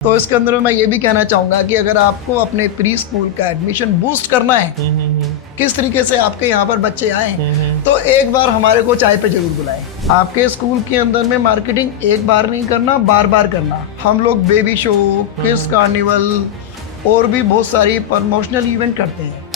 तो इसके अंदर मैं ये भी कहना चाहूंगा कि अगर आपको अपने प्री स्कूल का एडमिशन बूस्ट करना है, किस तरीके से आपके यहाँ पर बच्चे आए, तो एक बार हमारे को चाय पे जरूर बुलाएं। आपके स्कूल के अंदर में मार्केटिंग एक बार नहीं करना, बार बार करना। हम लोग बेबी शो, किड्स कार्निवल और भी बहुत सारी प्रमोशनल इवेंट करते हैं।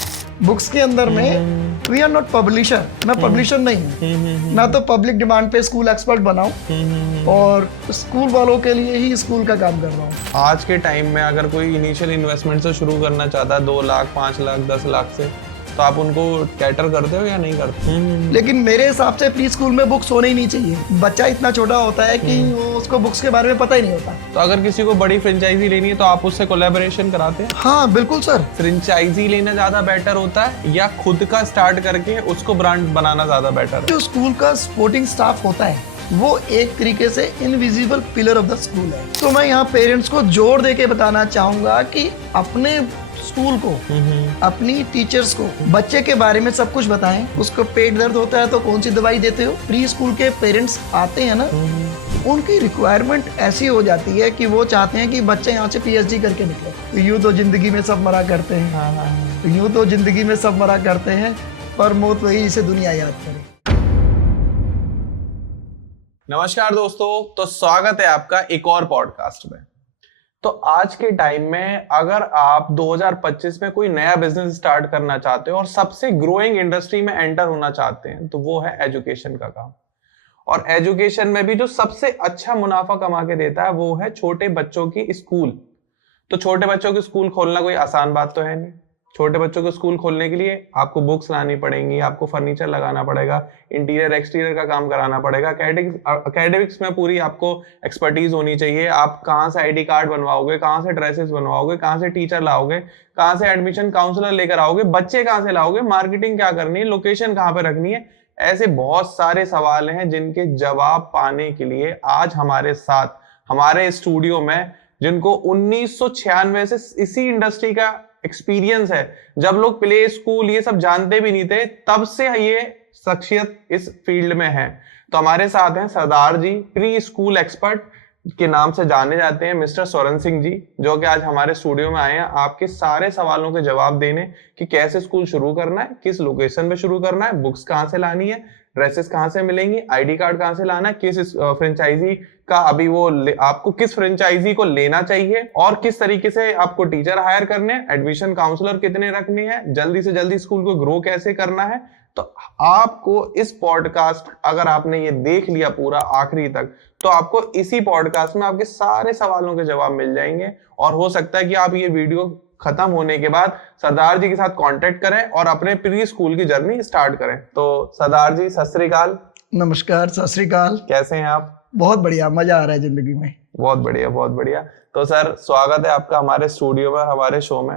बुक्स के अंदर में वी आर नॉट पब्लिशर, मैं पब्लिशर नहीं हूँ। मैं तो पब्लिक डिमांड पे स्कूल एक्सपर्ट बनाऊँ और स्कूल वालों के लिए ही स्कूल का काम कर रहा हूँ। आज के टाइम में अगर कोई इनिशियल इन्वेस्टमेंट से शुरू करना चाहता है 2 लाख 5 लाख 10 लाख से, तो आप उनको कैटर करते हो या नहीं करते? लेकिन मेरे हिसाब से प्री स्कूल में बुक्स होने ही नहीं चाहिए। बच्चा इतना छोटा होता है कि वो उसको बुक्स के बारे में पता ही नहीं होता। तो अगर किसी को बड़ी फ्रेंचाइजी लेनी है तो आप उससे कोलैबोरेशन कराते हैं? हाँ बिल्कुल सर। फ्रेंचाइजी लेना ज्यादा बेटर होता है या खुद का स्टार्ट करके उसको ब्रांड बनाना ज्यादा बेटर है? जो स्कूल का सपोर्टिंग स्टाफ होता है वो एक तरीके से invisible pillar of the school है। तो मैं यहाँ पेरेंट्स को जोर दे के बताना चाहूंगा कि अपने स्कूल को, अपनी टीचर्स को बच्चे के बारे में सब कुछ बताएं। उसको पेट दर्द होता है तो कौन सी दवाई देते हो? प्री स्कूल के पेरेंट्स आते हैं ना, उनकी रिक्वायरमेंट ऐसी हो जाती है कि वो चाहते हैं कि बच्चे यहाँ से पीएचडी करके निकले। तो यूँ तो जिंदगी में सब मरा करते हैं, यूँ तो जिंदगी में सब मरा करते हैं, पर मौत वही जिसे दुनिया याद करे। नमस्कार दोस्तों, तो स्वागत है आपका एक और पॉडकास्ट में। तो आज के टाइम में अगर आप 2025 में कोई नया बिजनेस स्टार्ट करना चाहते हो और सबसे ग्रोइंग इंडस्ट्री में एंटर होना चाहते हैं, तो वो है एजुकेशन का काम। और एजुकेशन में भी जो सबसे अच्छा मुनाफा कमा के देता है वो है छोटे बच्चों की स्कूल। तो छोटे बच्चों की स्कूल खोलना कोई आसान बात तो है नहीं। छोटे बच्चों को स्कूल खोलने के लिए आपको बुक्स लानी पड़ेंगी, आपको फर्नीचर लगाना पड़ेगा, इंटीरियर एक्सटीरियर का काम कराना पड़ेगा। एकेडमिक्स में पूरी आपको एक्सपर्टीज होनी चाहिए। आप कहाँ से आईडी कार्ड बनवाओगे, कहाँ से ड्रेसेस बनवाओगे, कहाँ से टीचर लाओगे, कहाँ से एडमिशन काउंसलर लेकर आओगे, बच्चे कहाँ से लाओगे, मार्केटिंग क्या करनी है, लोकेशन कहाँ पे रखनी है। ऐसे बहुत सारे सवाल हैं जिनके जवाब पाने के लिए आज हमारे साथ हमारे स्टूडियो में, जिनको 1996 से इसी इंडस्ट्री का एक्सपीरियंस है, जब लोग प्ले स्कूल ये सब जानते भी नहीं थे तब से ये शख्सियत इस फील्ड में है। तो हमारे साथ हैं सरदार जी, प्री स्कूल एक्सपर्ट के नाम से जाने जाते हैं, मिस्टर स्वरण सिंह जी, जो कि आज हमारे स्टूडियो में आए हैं आपके सारे सवालों के जवाब देने कि कैसे स्कूल शुरू करना है, किस लोकेशन पे शुरू करना है, बुक्स कहाँ से लानी है, ड्रेसेस कहाँ से मिलेंगी, आईडी कार्ड कहाँ से लाना है, किस फ्रेंचाइजी का अभी वो आपको किस फ्रेंचाइजी को लेना चाहिए और किस तरीके से आपको टीचर हायर करने हैं, एडमिशन काउंसलर कितने रखने हैं, जल्दी से जल्दी स्कूल को ग्रो कैसे करना है। तो आपको इस पॉडकास्ट, अगर आपने ये देख लिया पूरा आखिरी तक, तो आपको इसी पॉडकास्ट में आपके सारे सवालों के जवाब मिल जाएंगे। और हो सकता है कि आप ये वीडियो खत्म होने के बाद सरदार जी के साथ कांटेक्ट करें और अपने प्री स्कूल की जर्नी स्टार्ट करें। तो सरदार जी सत श्री अकाल। नमस्कार, सत श्री अकाल। कैसे हैं आप? बहुत बढ़िया, मजा आ रहा है जिंदगी में। बहुत बढ़िया, बहुत बढ़िया। तो सर स्वागत है आपका हमारे स्टूडियो में, हमारे शो में।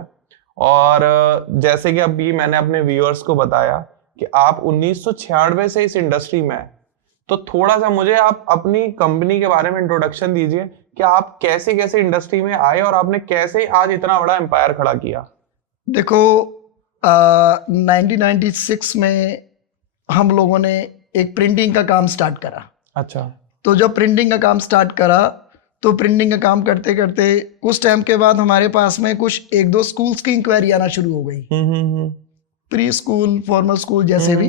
और जैसे कि अभी मैंने अपने व्यूअर्स को बताया कि आप 1996 से इस इंडस्ट्री में हैं, तो थोड़ा सा मुझे आप अपनी कंपनी के बारे में इंट्रोडक्शन दीजिए कि आप कैसे कैसे इंडस्ट्री में आए और आपने कैसे आज इतना बड़ा एम्पायर खड़ा किया। देखो 1996 में हम लोगों ने एक प्रिंटिंग का काम स्टार्ट करा। अच्छा। तो जब प्रिंटिंग का काम स्टार्ट करा तो प्रिंटिंग का काम करते करते कुछ टाइम के बाद हमारे पास में कुछ 1-2 स्कूल्स की इंक्वायरी आना शुरू हो गई। प्री स्कूल, फॉर्मल स्कूल जैसे भी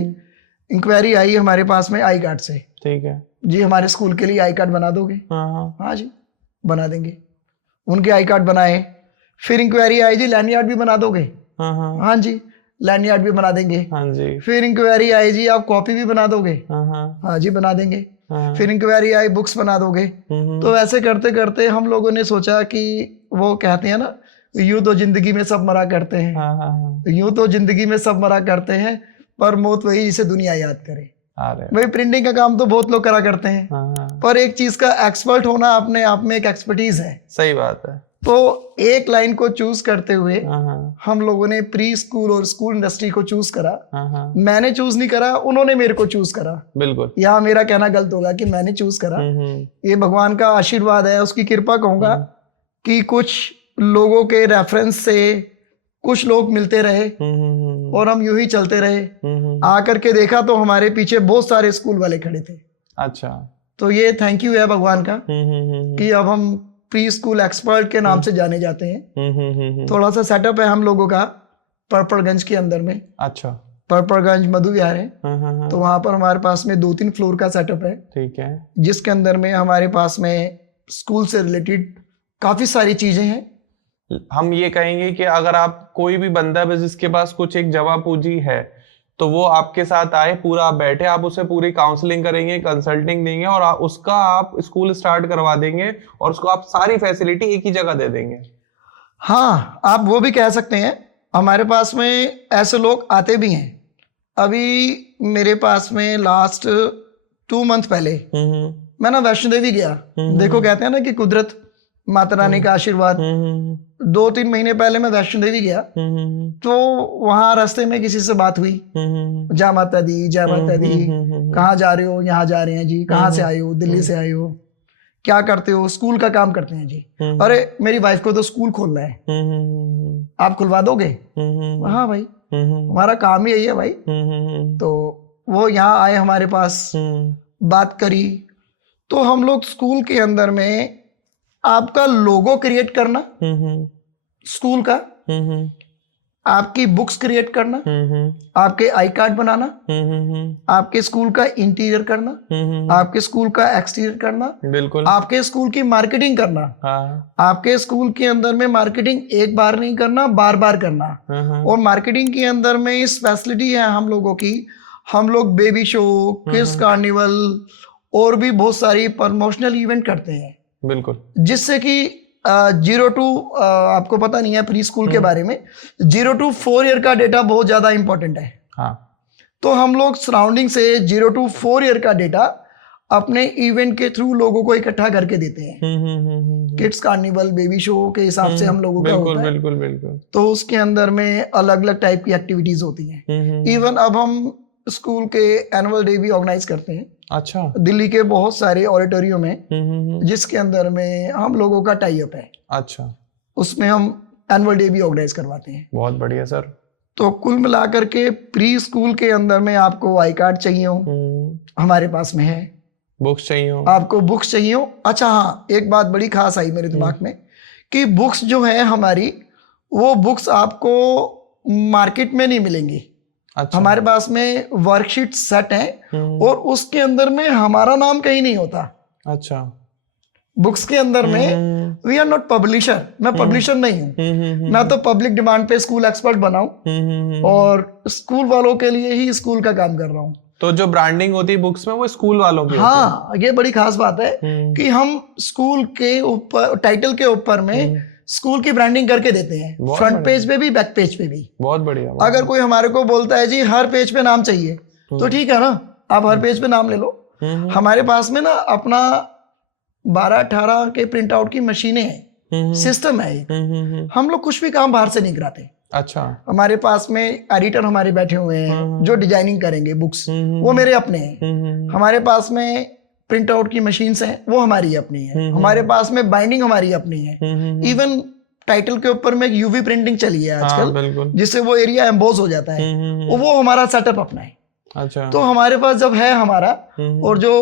इंक्वायरी आई हमारे पास में आई कार्ड से। ठीक है जी, हमारे स्कूल के लिए आई कार्ड बना दोगे? हाँ जी बना देंगे। उनके आई कार्ड बनाए। फिर इंक्वायरी आई जी लैंडयार्ड भी बना दोगे? हाँ जी लैंडयार्ड भी बना देंगे। हाँ जी। फिर इंक्वायरी आई जी आप कॉपी भी बना दोगे? हाँ जी बना देंगे। फिर इंक्वायरी आई बुक्स बना दोगे? तो ऐसे करते करते हम लोगों ने सोचा कि वो कहते हैं ना, यूं तो जिंदगी में सब मरा करते हैं, यूं तो जिंदगी में सब मरा करते हैं, पर मौत वही जिसे दुनिया याद करे। भाई प्रिंटिंग का काम तो बहुत लोग करा करते हैं, पर एक चीज का एक्सपर्ट होना अपने आप में एक एक्सपर्टीज है। सही बात है। तो एक लाइन को चूज करते हुए हम लोगों ने प्री स्कूल और स्कूल इंडस्ट्री को चूज करा। मैंने चूज नहीं करा, उन्होंने मेरे को चूज करा। बिल्कुल, यहाँ मेरा कहना गलत होगा कि मैंने चूज करा। ये भगवान का आशीर्वाद है, उसकी कृपा कहूंगा कि कुछ लोगों के रेफरेंस से कुछ लोग मिलते रहे और हम यूं ही चलते रहे। आकर के देखा तो हमारे पीछे बहुत सारे स्कूल वाले खड़े थे। अच्छा। तो ये थैंक यू है भगवान का कि अब हम प्री स्कूल एक्सपर्ट के नाम से जाने जाते हैं। थोड़ा सा सेटअप है हम लोगों का पर्पलगंज के अंदर में। अच्छा। पर्पलगंज मधु विहार है, तो वहां पर हमारे पास में 2-3 फ्लोर का सेटअप है। ठीक है। जिसके अंदर में हमारे पास में स्कूल से रिलेटेड काफी सारी चीजें हैं। हम ये कहेंगे कि अगर आप कोई भी बंदा है जिसके पास कुछ एक जमा पूंजी है, तो वो आपके साथ आए, पूरा आप बैठे, आप उसे पूरी काउंसलिंग करेंगे, कंसल्टिंग देंगे और उसका आप स्कूल स्टार्ट करवा देंगे और उसको आप सारी फैसिलिटी एक ही जगह दे देंगे। हाँ, आप वो भी कह सकते हैं। हमारे पास में ऐसे लोग आते भी हैं। अभी मेरे पास में लास्ट 2 मंथ पहले मैं ना वैष्णो देवी गया। देखो कहते हैं ना कि कुदरत माता रानी का आशीर्वाद। 2-3 महीने पहले मैं वैष्णो देवी गया, तो वहां रास्ते में किसी से बात हुई, जय माता दी, जय माता दी, कहाँ जा रहे हो? यहाँ जा रहे हैं जी। कहाँ से आए हो? दिल्ली से आए हो। क्या करते हो? स्कूल का काम करते हैं जी। अरे मेरी वाइफ को तो स्कूल खोलना है, आप खुलवा दोगे? हाँ भाई, हमारा काम ही यही है भाई। तो वो यहाँ आए, हमारे पास बात करी। तो हम लोग स्कूल के अंदर में आपका लोगो क्रिएट करना, स्कूल का, आपकी बुक्स क्रिएट करना, आपके आई कार्ड बनाना, आपके स्कूल का इंटीरियर करना, आपके स्कूल का एक्सटीरियर करना, बिल्कुल, आपके स्कूल की मार्केटिंग करना। हाँ। आपके स्कूल के अंदर में मार्केटिंग एक बार नहीं करना, बार बार करना। और मार्केटिंग के अंदर में स्पेशलिटी है हम लोगों की, हम लोग बेबी शो, किड्स कार्निवल और भी बहुत सारी प्रमोशनल इवेंट करते हैं। बिल्कुल, जिससे कि 0 to आपको पता नहीं है प्री स्कूल के बारे में, 0 to 4 ईयर का डेटा बहुत ज्यादा इंपॉर्टेंट है। हाँ। तो हम लोग सराउंडिंग से 0 to 4 ईयर का डेटा अपने इवेंट के थ्रू लोगों को इकट्ठा करके देते हैं। किड्स कार्निवल, बेबी शो के हिसाब से हम लोगों का होता है। बिल्कुल बिल्कुल। तो उसके अंदर में अलग अलग टाइप की एक्टिविटीज होती हैं। इवन अब हम स्कूल के एनुअल डे भी ऑर्गेनाइज करते हैं। अच्छा। दिल्ली के बहुत सारे ऑडिटोरियम में, जिसके अंदर में हम लोगों का टाई अप है। अच्छा। उसमें हम एनुअल डे भी ऑर्गेनाइज करवाते हैं। बहुत बढ़िया सर। तो कुल मिलाकर के प्री स्कूल के अंदर में आपको आई कार्ड चाहिए हो, हमारे पास में है। बुक्स चाहिए हो, आपको बुक्स चाहिए हो। अच्छा हाँ, एक बात बड़ी खास आई मेरे दिमाग में कि बुक्स जो है हमारी, वो बुक्स आपको मार्केट में नहीं मिलेंगी। अच्छा। हमारे पास में वर्कशीट सेट है और उसके अंदर में हमारा नाम कहीं नहीं होता। अच्छा। बुक्स के अंदर में वी आर नॉट पब्लिशर। मैं पब्लिशर नहीं हूँ। मैं तो पब्लिक डिमांड पे स्कूल एक्सपर्ट बना हूँ और स्कूल वालों के लिए ही स्कूल का काम कर रहा हूँ। तो जो ब्रांडिंग होती है बुक्स में, वो स्कूल वालों की हाँ, होती है। ये बड़ी खास बात है कि हम स्कूल के ऊपर, टाइटल के ऊपर में स्कूल की ब्रांडिंग करके देते हैं, फ्रंट पेज पे भी, बैक पेज पे भी। बहुत बढ़िया। अगर कोई हमारे को बोलता है जी हर पेज पे नाम चाहिए, तो ठीक है ना, आप हर पेज पे नाम ले लो। हमारे पास में ना अपना 12-18 के प्रिंट आउट की मशीनें हैं, सिस्टम है एक। हम लोग कुछ भी काम बाहर से नहीं कराते। अच्छा। हमारे पास में एडिटर हमारे बैठे हुए हैं जो डिजाइनिंग करेंगे बुक्स, वो मेरे अपने हैं। हमारे पास में प्रिंट आउट की मशीन्स हैं, वो हमारी अपनी है। हमारे पास में बाइंडिंग हमारी अपनी है। इवन टाइटल के ऊपर में यूवी प्रिंटिंग चली है आजकल, जिससे वो एरिया एम्बोज हो जाता है, वो हमारा सेटअप अपना है। अच्छा। तो हमारे पास जब है हमारा, और जो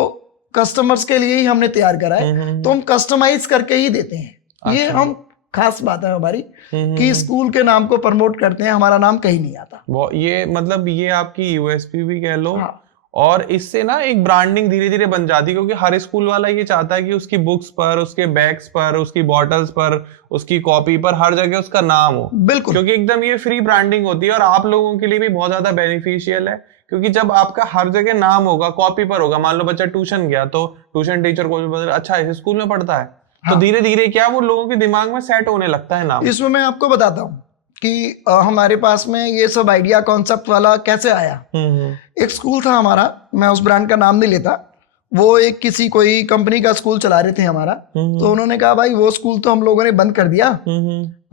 कस्टमर्स के लिए ही हमने तैयार करा है, तो हम कस्टमाइज करके ही देते हैं। अच्छा। ये हम खास बात है हमारी कि स्कूल के नाम को प्रमोट करते हैं, हमारा नाम कहीं नहीं आता। ये मतलब ये आपकी यूएसपी भी कह लो। हाँ। और इससे ना एक ब्रांडिंग धीरे धीरे बन जाती है, क्योंकि हर स्कूल वाला ये चाहता है कि उसकी बुक्स पर, उसके बैग्स पर, उसकी बॉटल्स पर, उसकी कॉपी पर, हर जगह उसका नाम हो। बिल्कुल, क्योंकि एकदम ये फ्री ब्रांडिंग होती है और आप लोगों के लिए भी बहुत ज्यादा बेनिफिशियल है। क्योंकि जब आपका हर जगह नाम होगा, कॉपी पर होगा, मान लो बच्चा ट्यूशन गया तो ट्यूशन टीचर को भी पता, अच्छा इस स्कूल में पढ़ता है। हाँ। तो धीरे धीरे क्या वो लोगों के दिमाग में सेट होने लगता है नाम। इसमें मैं आपको बताता हूँ कि हमारे पास में ये सब आइडिया कॉन्सेप्ट वाला कैसे आया। एक स्कूल था हमारा, मैं उस ब्रांड का नाम नहीं लेता, वो एक किसी कोई कंपनी का स्कूल चला रहे थे हमारा। तो उन्होंने कहा भाई वो स्कूल तो हम लोगों ने बंद कर दिया,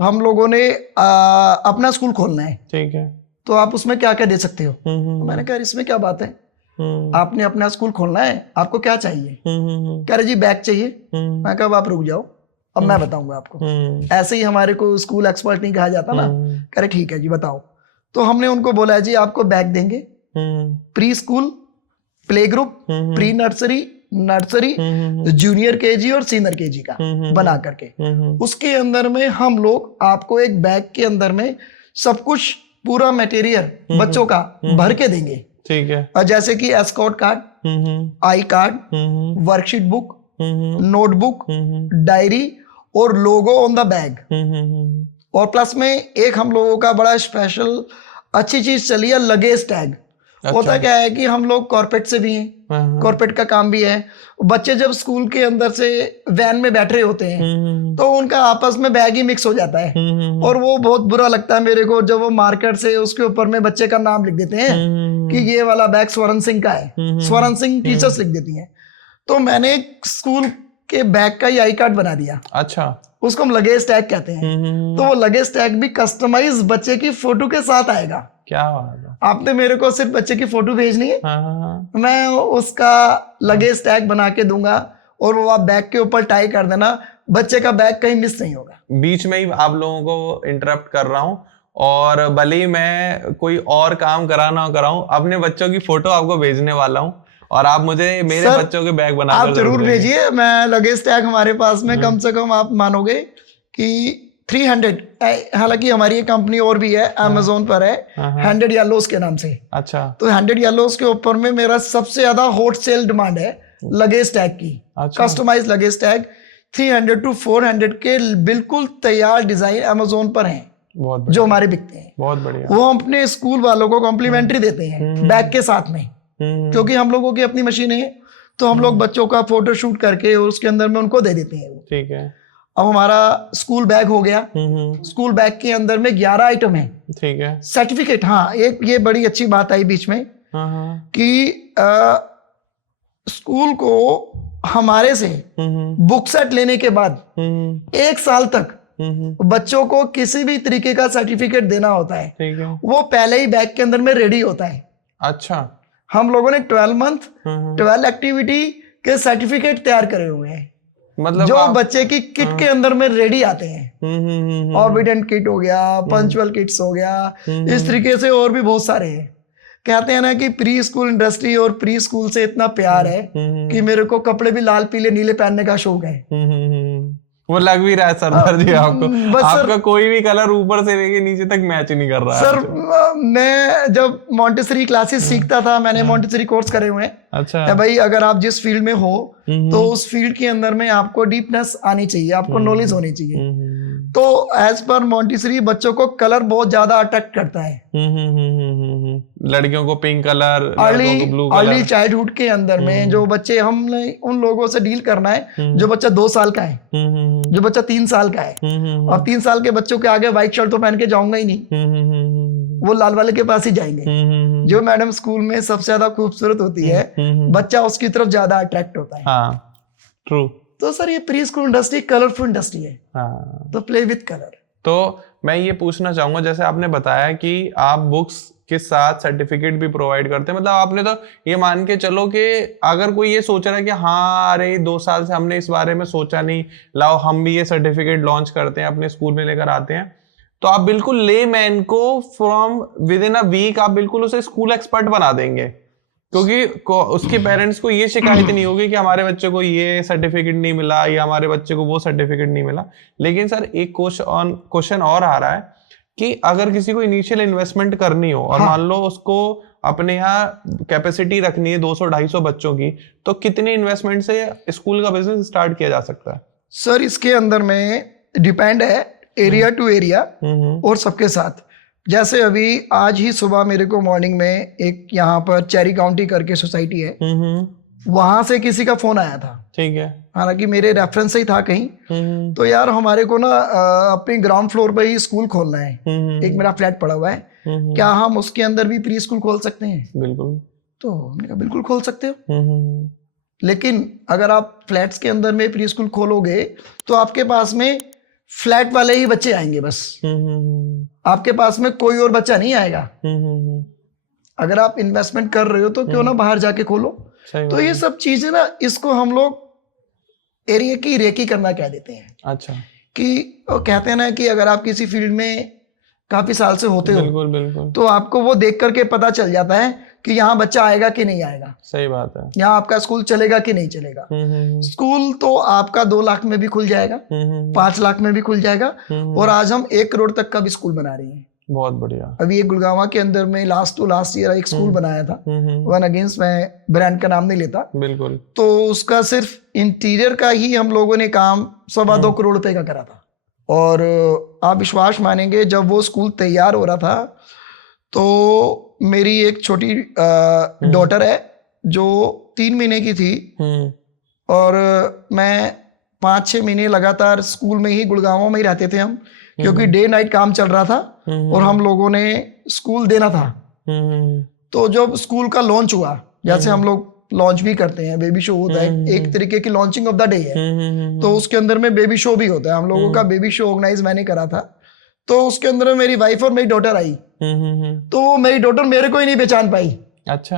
हम लोगों ने अपना स्कूल खोलना है। ठीक है, तो आप उसमें क्या क्या दे सकते हो? तो मैंने कहा इसमें क्या बात है, आपने अपना स्कूल खोलना है, आपको क्या चाहिए? कह रहे जी बैग चाहिए। मैं कहा आप रुक जाओ, अब मैं बताऊंगा आपको। ऐसे ही हमारे को स्कूल एक्सपर्ट नहीं कहा जाता ना। कह रहे ठीक है जी बताओ। तो हमने उनको बोला जी आपको बैग देंगे, pre school, play group, pre nursery, nursery, junior KG और सीनियर केजी का बना करके उसके अंदर में हम लोग आपको एक बैग के अंदर में सब कुछ पूरा मटेरियल बच्चों का भर के देंगे। ठीक है। और जैसे कि escort card, I card, worksheet book, notebook, diary और लोगो ऑन द बैग। और प्लस में एक हम लोगों का बड़ा स्पेशल अच्छी चीज चली है, लगेज टैग। होता क्या है कि हम लोग कॉर्पोरेट से भी हैं, कॉर्पोरेट का काम भी है। बच्चे जब स्कूल के अंदर से वैन में बैठ रहे होते हैं तो उनका आपस में बैग ही मिक्स हो जाता है और वो बहुत बुरा लगता है मेरे को जब वो मार्केट से उसके ऊपर में बच्चे का नाम लिख देते हैं कि ये वाला बैग स्वर्ण सिंह का है, स्वर्ण सिंह टीचर्स लिख देती हैं। तो मैंने स्कूल के बैग का ही आई कार्ड बना दिया। अच्छा। उसको हम लगेज टैग कहते हैं। तो वो लगेज टैग भी कस्टमाइज बच्चे की फोटो के साथ आएगा। क्या बात है। आपने मेरे को सिर्फ बच्चे की फोटो भेजनी है, मैं उसका लगेज टैग बना के दूंगा और वो आप बैग के ऊपर टाई कर देना, बच्चे का बैग कहीं मिस नहीं होगा। बीच में ही आप लोगों को इंटरप्ट कर रहा हूँ और भले ही मैं कोई और काम कराना कराऊं, अपने बच्चों की फोटो आपको भेजने वाला हूँ और आप मुझे मेरे बच्चों के बैग बना आप जरूर भेजिए। मैं लगेज टैग हमारे पास में कम से कम आप मानोगे कि 300, हालांकि हमारी एक कंपनी और भी है, Amazon पर है, 100 येलोस के नाम से। अच्छा। तो 100 येलोस के ऊपर में मेरा सबसे ज्यादा हॉट सेल डिमांड है लगेज टैग की। कस्टमाइज लगेज टैग 300 to 400 के बिल्कुल तैयार डिजाइन Amazon पर हैं जो हमारे बिकते हैं। बहुत बढ़िया। वो हम अपने स्कूल वालों को कॉम्प्लीमेंट्री देते हैं बैग के साथ में, क्योंकि हम लोगों की अपनी मशीन है तो हम लोग बच्चों का फोटो शूट करके और उसके अंदर में उनको दे देते हैं। ठीक है। अब हमारा स्कूल बैग हो गया। स्कूल बैग के अंदर में 11 आइटम है। ठीक है। सर्टिफिकेट, हाँ एक ये बड़ी अच्छी बात आई बीच में कि स्कूल को हमारे से बुक सेट लेने के बाद 1 साल तक बच्चों को किसी भी तरीके का सर्टिफिकेट देना होता है। ठीक है। वो पहले ही बैग के अंदर में रेडी होता है। अच्छा। हम लोगों ने 12 मंथ 12 एक्टिविटी के सर्टिफिकेट तैयार करे हुए हैं, मतलब जो बच्चे की किट के अंदर में रेडी आते हैं। ऑर्बिडेंट किट हो गया, पंचुअल किट्स हो गया, इस तरीके से और भी बहुत सारे हैं। कहते हैं ना कि प्री स्कूल इंडस्ट्री और प्री स्कूल से इतना प्यार है कि मेरे को कपड़े भी लाल पीले नीले पहनने का शौक है। वो लग भी रहा है सरदार जी आपको, आपका कोई भी कलर ऊपर से लेके नीचे तक मैच नहीं कर रहा है। सर मैं जब मॉन्टेसरी क्लासेस सीखता था, मैंने मॉन्टेसरी कोर्स करे हुए हैं। अच्छा। भाई अगर आप जिस फील्ड में हो तो उस फील्ड के अंदर में आपको डीपनेस आनी चाहिए, आपको नॉलेज होनी चाहिए। तो एज पर मॉन्टेसरी बच्चों को कलर बहुत ज्यादा अट्रैक्ट करता है। लड़कियों को पिंक कलर, अर्ली चाइल्डहुड के अंदर में जो बच्चे, हमने उन लोगों से डील करना है जो बच्चा 2 साल का है, जो बच्चा 3 साल का है। और 3 साल के बच्चों के आगे व्हाइट शर्ट तो पहन के जाऊंगा ही नहीं, वो लाल वाले के पास ही जाएंगे। जो मैडम स्कूल में सबसे ज्यादा खूबसूरत होती है, बच्चा उसकी तरफ ज्यादा अट्रैक्ट होता है। हाँ, ट्रू। तो सर ये pre school industry colourful industry है। हाँ। तो प्ले विद कलर। तो मैं ये पूछना चाहूंगा, जैसे आपने बताया कि आप बुक्स के साथ सर्टिफिकेट भी प्रोवाइड करते हैं, मतलब आपने तो ये मान के चलो कि अगर कोई ये सोच रहा है कि हाँ अरे 2 साल से हमने इस बारे में सोचा नहीं, लाओ हम भी ये सर्टिफिकेट लॉन्च करते हैं, अपने स्कूल में लेकर आते हैं, तो आप बिल्कुल लेमैन को from within a week आप बिल्कुल उसे स्कूल एक्सपर्ट बना देंगे, क्योंकि उसके पेरेंट्स को ये शिकायत नहीं होगी कि हमारे बच्चे को ये सर्टिफिकेट नहीं मिला या हमारे बच्चे को वो सर्टिफिकेट नहीं मिला। लेकिन सर एक क्वेश्चन और आ रहा है कि अगर किसी को इनिशियल इन्वेस्टमेंट करनी हो और मान लो उसको अपने यहाँ कैपेसिटी रखनी है 200-250 बच्चों की, तो कितनी इन्वेस्टमेंट से स्कूल का बिजनेस स्टार्ट किया जा सकता है? सर इसके अंदर में डिपेंड है एरिया टू एरिया और सबके साथ। जैसे अभी आज ही सुबह मेरे को मॉर्निंग में एक यहाँ पर चेरी काउंटी करके सोसाइटी है, वहां से किसी का फोन आया था। ठीक है। हालांकि मेरे रेफरेंस से ही था कहीं। तो यार हमारे को ना अपने ग्राउंड फ्लोर पर ही स्कूल खोलना है, एक मेरा फ्लैट पड़ा हुआ है, क्या हम उसके अंदर भी प्री स्कूल खोल सकते हैं? बिल्कुल। तो हमने कहा बिल्कुल खोल सकते हो, लेकिन अगर आप फ्लैट्स के अंदर में प्री स्कूल खोलोगे तो आपके पास में फ्लैट वाले ही बच्चे आएंगे बस, आपके पास में कोई और बच्चा नहीं आएगा। अगर आप इन्वेस्टमेंट कर रहे हो तो क्यों ना बाहर जाके खोलो। तो ये सब चीजें ना, इसको हम लोग एरिया की रेकी करना कह देते हैं। अच्छा। कि वो कहते हैं ना कि अगर आप किसी फील्ड में काफी साल से होते हो, बिल्कुल बिल्कुल, तो आपको वो देख करके पता चल जाता है कि यहाँ बच्चा आएगा कि नहीं आएगा, सही बात है। यहाँ आपका स्कूल चलेगा कि नहीं चलेगा। स्कूल तो आपका 2 लाख में भी खुल जाएगा, 5 लाख में भी खुल जाएगा, और आज हम 1 करोड़ तक का भी स्कूल बना रही हैं। बहुत बढ़िया। अभी एक गुड़गांव के अंदर में लास्ट ईयर एक स्कूल बनाया था, वन अगेंस्ट, मैं ब्रांड का नाम नहीं लेता, बिल्कुल। तो उसका सिर्फ इंटीरियर का ही हम लोगों ने काम 2.25 करोड़ रुपए का करा था। और आप विश्वास मानेंगे, जब वो स्कूल तैयार हो रहा था तो मेरी एक छोटी डॉटर है जो 3 महीने की थी, और मैं 5-6 महीने लगातार स्कूल में ही, गुड़गांव में ही रहते थे हम, क्योंकि डे नाइट काम चल रहा था और हम लोगों ने स्कूल देना था। तो जब स्कूल का लॉन्च हुआ, जैसे हम लोग लॉन्च भी करते हैं, बेबी शो होता है, एक तरीके की लॉन्चिंग ऑफ द डे है, तो उसके अंदर में बेबी शो भी होता है। हम लोगों का बेबी शो ऑर्गेनाइज मैंने करा था, तो उसके अंदर में मेरी वाइफ और मेरी डॉटर आई, तो मेरी डॉटर मेरे को ही नहीं पहचान पाई। अच्छा।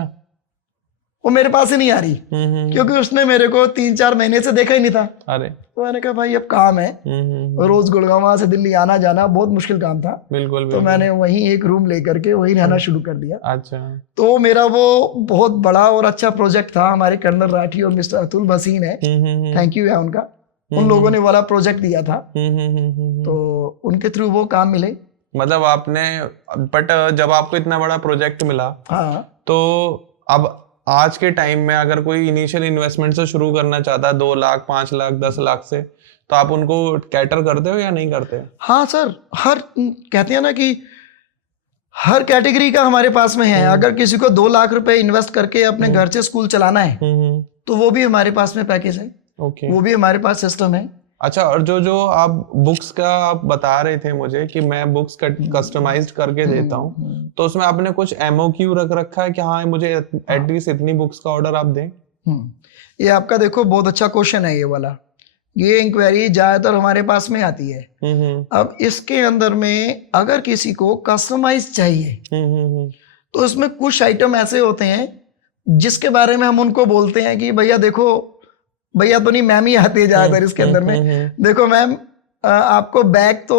वो मेरे पास ही नहीं आ रही, क्योंकि उसने मेरे को 3-4 महीने से देखा ही नहीं था। अरे, तो मैंने कहा भाई अब काम है, रोज गुड़गांव से दिल्ली आना जाना बहुत मुश्किल काम था। बिल्कुल। तो मैंने वहीं एक रूम लेकर के वहीं रहना शुरू कर दिया। अच्छा। तो मेरा वो बहुत बड़ा और अच्छा प्रोजेक्ट था, हमारे कर्नल राठी और मिस्टर अतुल भसीन है, थैंक यू है उनका, उन लोगों ने वाला प्रोजेक्ट दिया था, तो उनके थ्रू वो काम मिले। मतलब आपने, बट जब आपको इतना बड़ा प्रोजेक्ट मिला, हाँ, तो अब आज के टाइम में अगर कोई इनिशियल इन्वेस्टमेंट से शुरू करना चाहता है, 2 लाख, 5 लाख, 10 लाख से, तो आप उनको कैटर करते हो या नहीं करते? हाँ सर, हर कहते हैं ना कि हर कैटेगरी का हमारे पास में है। अगर किसी को 2 लाख रुपए इन्वेस्ट करके अपने घर से स्कूल चलाना है, तो वो भी हमारे पास में पैकेज है, वो भी हमारे पास सिस्टम है। अच्छा, और जो आप बुक्स का आप बता रहे थे मुझे कि मैं बुक्स कस्टमाइज्ड करके देता हूँ, तो उसमें आपने कुछ एमओक्यू रख रखा है कि हाँ मुझे एटलीस्ट इतनी बुक्स का ऑर्डर आप दें? ये आपका देखो बहुत अच्छा क्वेश्चन है ये वाला। ये इंक्वायरी ज्यादातर हमारे पास में आती है। अब इसके अंदर में अगर किसी को कस्टमाइज चाहिए, तो इसमें कुछ आइटम ऐसे होते हैं जिसके बारे में हम उनको बोलते हैं कि भैया देखो, भैया तो नहीं, मैम ही आती है ज्यादातर इसके अंदर में, देखो मैम आपको बैग तो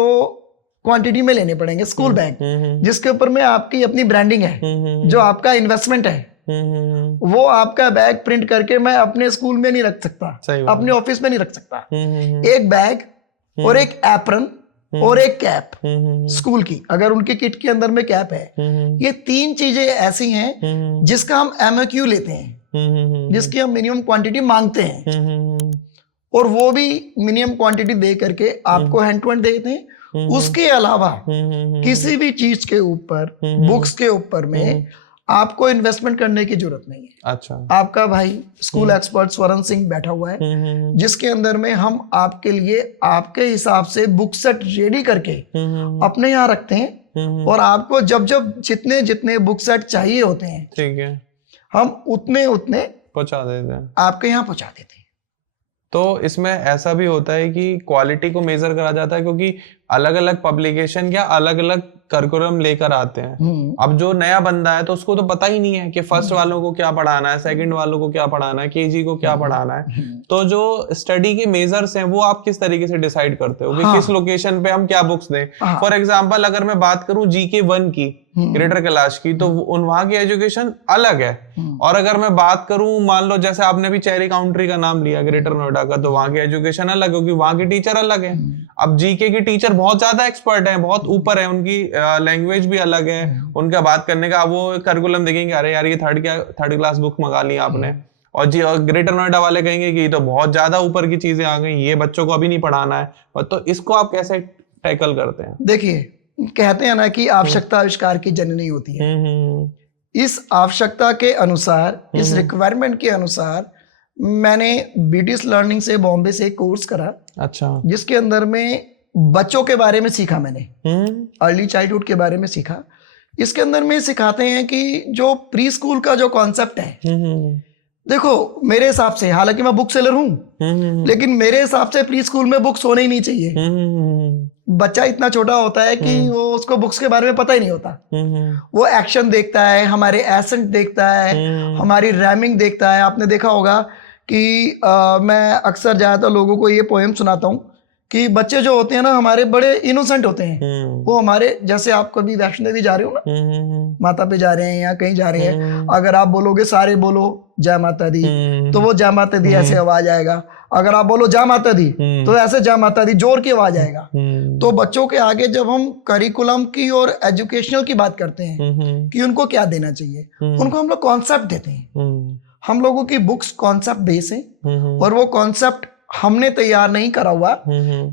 क्वांटिटी में लेने पड़ेंगे, स्कूल बैग जिसके ऊपर में आपकी अपनी ब्रांडिंग है, जो आपका इन्वेस्टमेंट है, वो आपका बैग प्रिंट करके मैं अपने स्कूल में नहीं रख सकता, अपने ऑफिस में नहीं रख सकता। एक बैग और एक एप्रन और एक कैप स्कूल की, अगर उनकी किट के अंदर में कैप है, ये 3 चीजें ऐसी हैं जिसका हम एमओक्यू लेते हैं, जिसकी हम मिनिमम क्वांटिटी मांगते हैं, और वो भी मिनिमम क्वांटिटी दे करके आपको हैंड टू हैंड देते हैं। उसके अलावा किसी भी चीज के ऊपर, बुक्स के ऊपर में आपको इन्वेस्टमेंट करने की जरूरत नहीं है। अच्छा। आपका भाई स्कूल एक्सपर्ट स्वरण सिंह बैठा हुआ है, जिसके अंदर में हम आपके लिए आपके हिसाब से बुक सेट रेडी करके अपने यहाँ रखते हैं, और आपको जब जब जितने जितने बुक सेट चाहिए होते हैं, ठीक है, हम उतने पहुंचा देते हैं, आपके यहाँ पहुंचा देते हैं। तो इसमें ऐसा भी होता है कि क्वालिटी को मेजर करा जाता है, क्योंकि अलग अलग पब्लिकेशन या अलग अलग करिकुलम लेकर आते हैं। अब जो नया बंदा है तो उसको तो पता ही नहीं है कि फर्स्ट वालों को क्या पढ़ाना है, सेकंड वालों को क्या पढ़ाना है, केजी को क्या पढ़ाना है। तो जो स्टडी के मेजर्स हैं वो आप किस तरीके से डिसाइड करते हो कि किस लोकेशन पे हम क्या बुक्स दें? फॉर एग्जाम्पल अगर मैं बात करूं जीके 1 की, ग्रेटर कैलाश की, तो वहां की एजुकेशन अलग है। और अगर मैं बात करूं, मान लो जैसे आपने भी चेरी काउंट्री का नाम लिया, ग्रेटर नोएडा का, तो वहां की एजुकेशन अलग है, क्योंकि वहां की टीचर अलग है। अब जीके की टीचर बहुत ज्यादा एक्सपर्ट है, बहुत ऊपर है, उनकी लैंग्वेज भी अलग है, उनका बात करने का, वो करिकुलम देखेंगे, अरे यार ये थर्ड क्लास बुक मंगा ली आपने, और ग्रेटर नोएडा वाले कहेंगे कि ये तो बहुत ज्यादा ऊपर की चीजें आ गई, ये बच्चों को अभी नहीं पढ़ाना है। तो इसको आप कैसे टैकल करते हैं? देखिए, कहते हैं ना कि आवश्यकता आविष्कार की जननी होती है। इस आवश्यकता के अनुसार, इस रिक्वायरमेंट के अनुसार मैंने बीटीएस लर्निंग से बॉम्बे से एक कोर्स करा। अच्छा। जिसके अंदर में बच्चों के बारे में सीखा मैंने, अर्ली चाइल्डहुड के बारे में सीखा। इसके अंदर में सिखाते हैं कि जो प्री स्कूल का जो कॉन्सेप्ट है, देखो मेरे हिसाब से, हालांकि मैं बुक सेलर हूं, लेकिन मेरे हिसाब से प्री स्कूल में बुक्स होने ही नहीं चाहिए। बच्चा इतना छोटा होता है कि वो, उसको बुक्स के बारे में पता ही नहीं होता। वो एक्शन देखता है, हमारे एसेंट देखता है, हमारी रैमिंग देखता है। आपने देखा होगा कि मैं अक्सर ज्यादातर लोगों को ये पोएम सुनाता हूँ कि बच्चे जो होते हैं ना हमारे बड़े इनोसेंट होते हैं। वो हमारे जैसे आप कभी वैष्णो देवी जा रहे हो ना, माता पे जा रहे हैं या कहीं जा रहे हैं, अगर आप बोलोगे सारे बोलो जय माता दी, तो वो जय माता दी ऐसे आवाज आएगा। अगर आप बोलो जय माता दी तो ऐसे जय माता दी जोर की आवाज आएगा। तो बच्चों के आगे जब हम करिकुलम की और एजुकेशनल की बात करते हैं कि उनको क्या देना चाहिए, उनको हम लोग कॉन्सेप्ट देते हैं। हम लोगों की बुक्स कॉन्सेप्ट बेस है और वो कॉन्सेप्ट हमने तैयार नहीं करा हुआ,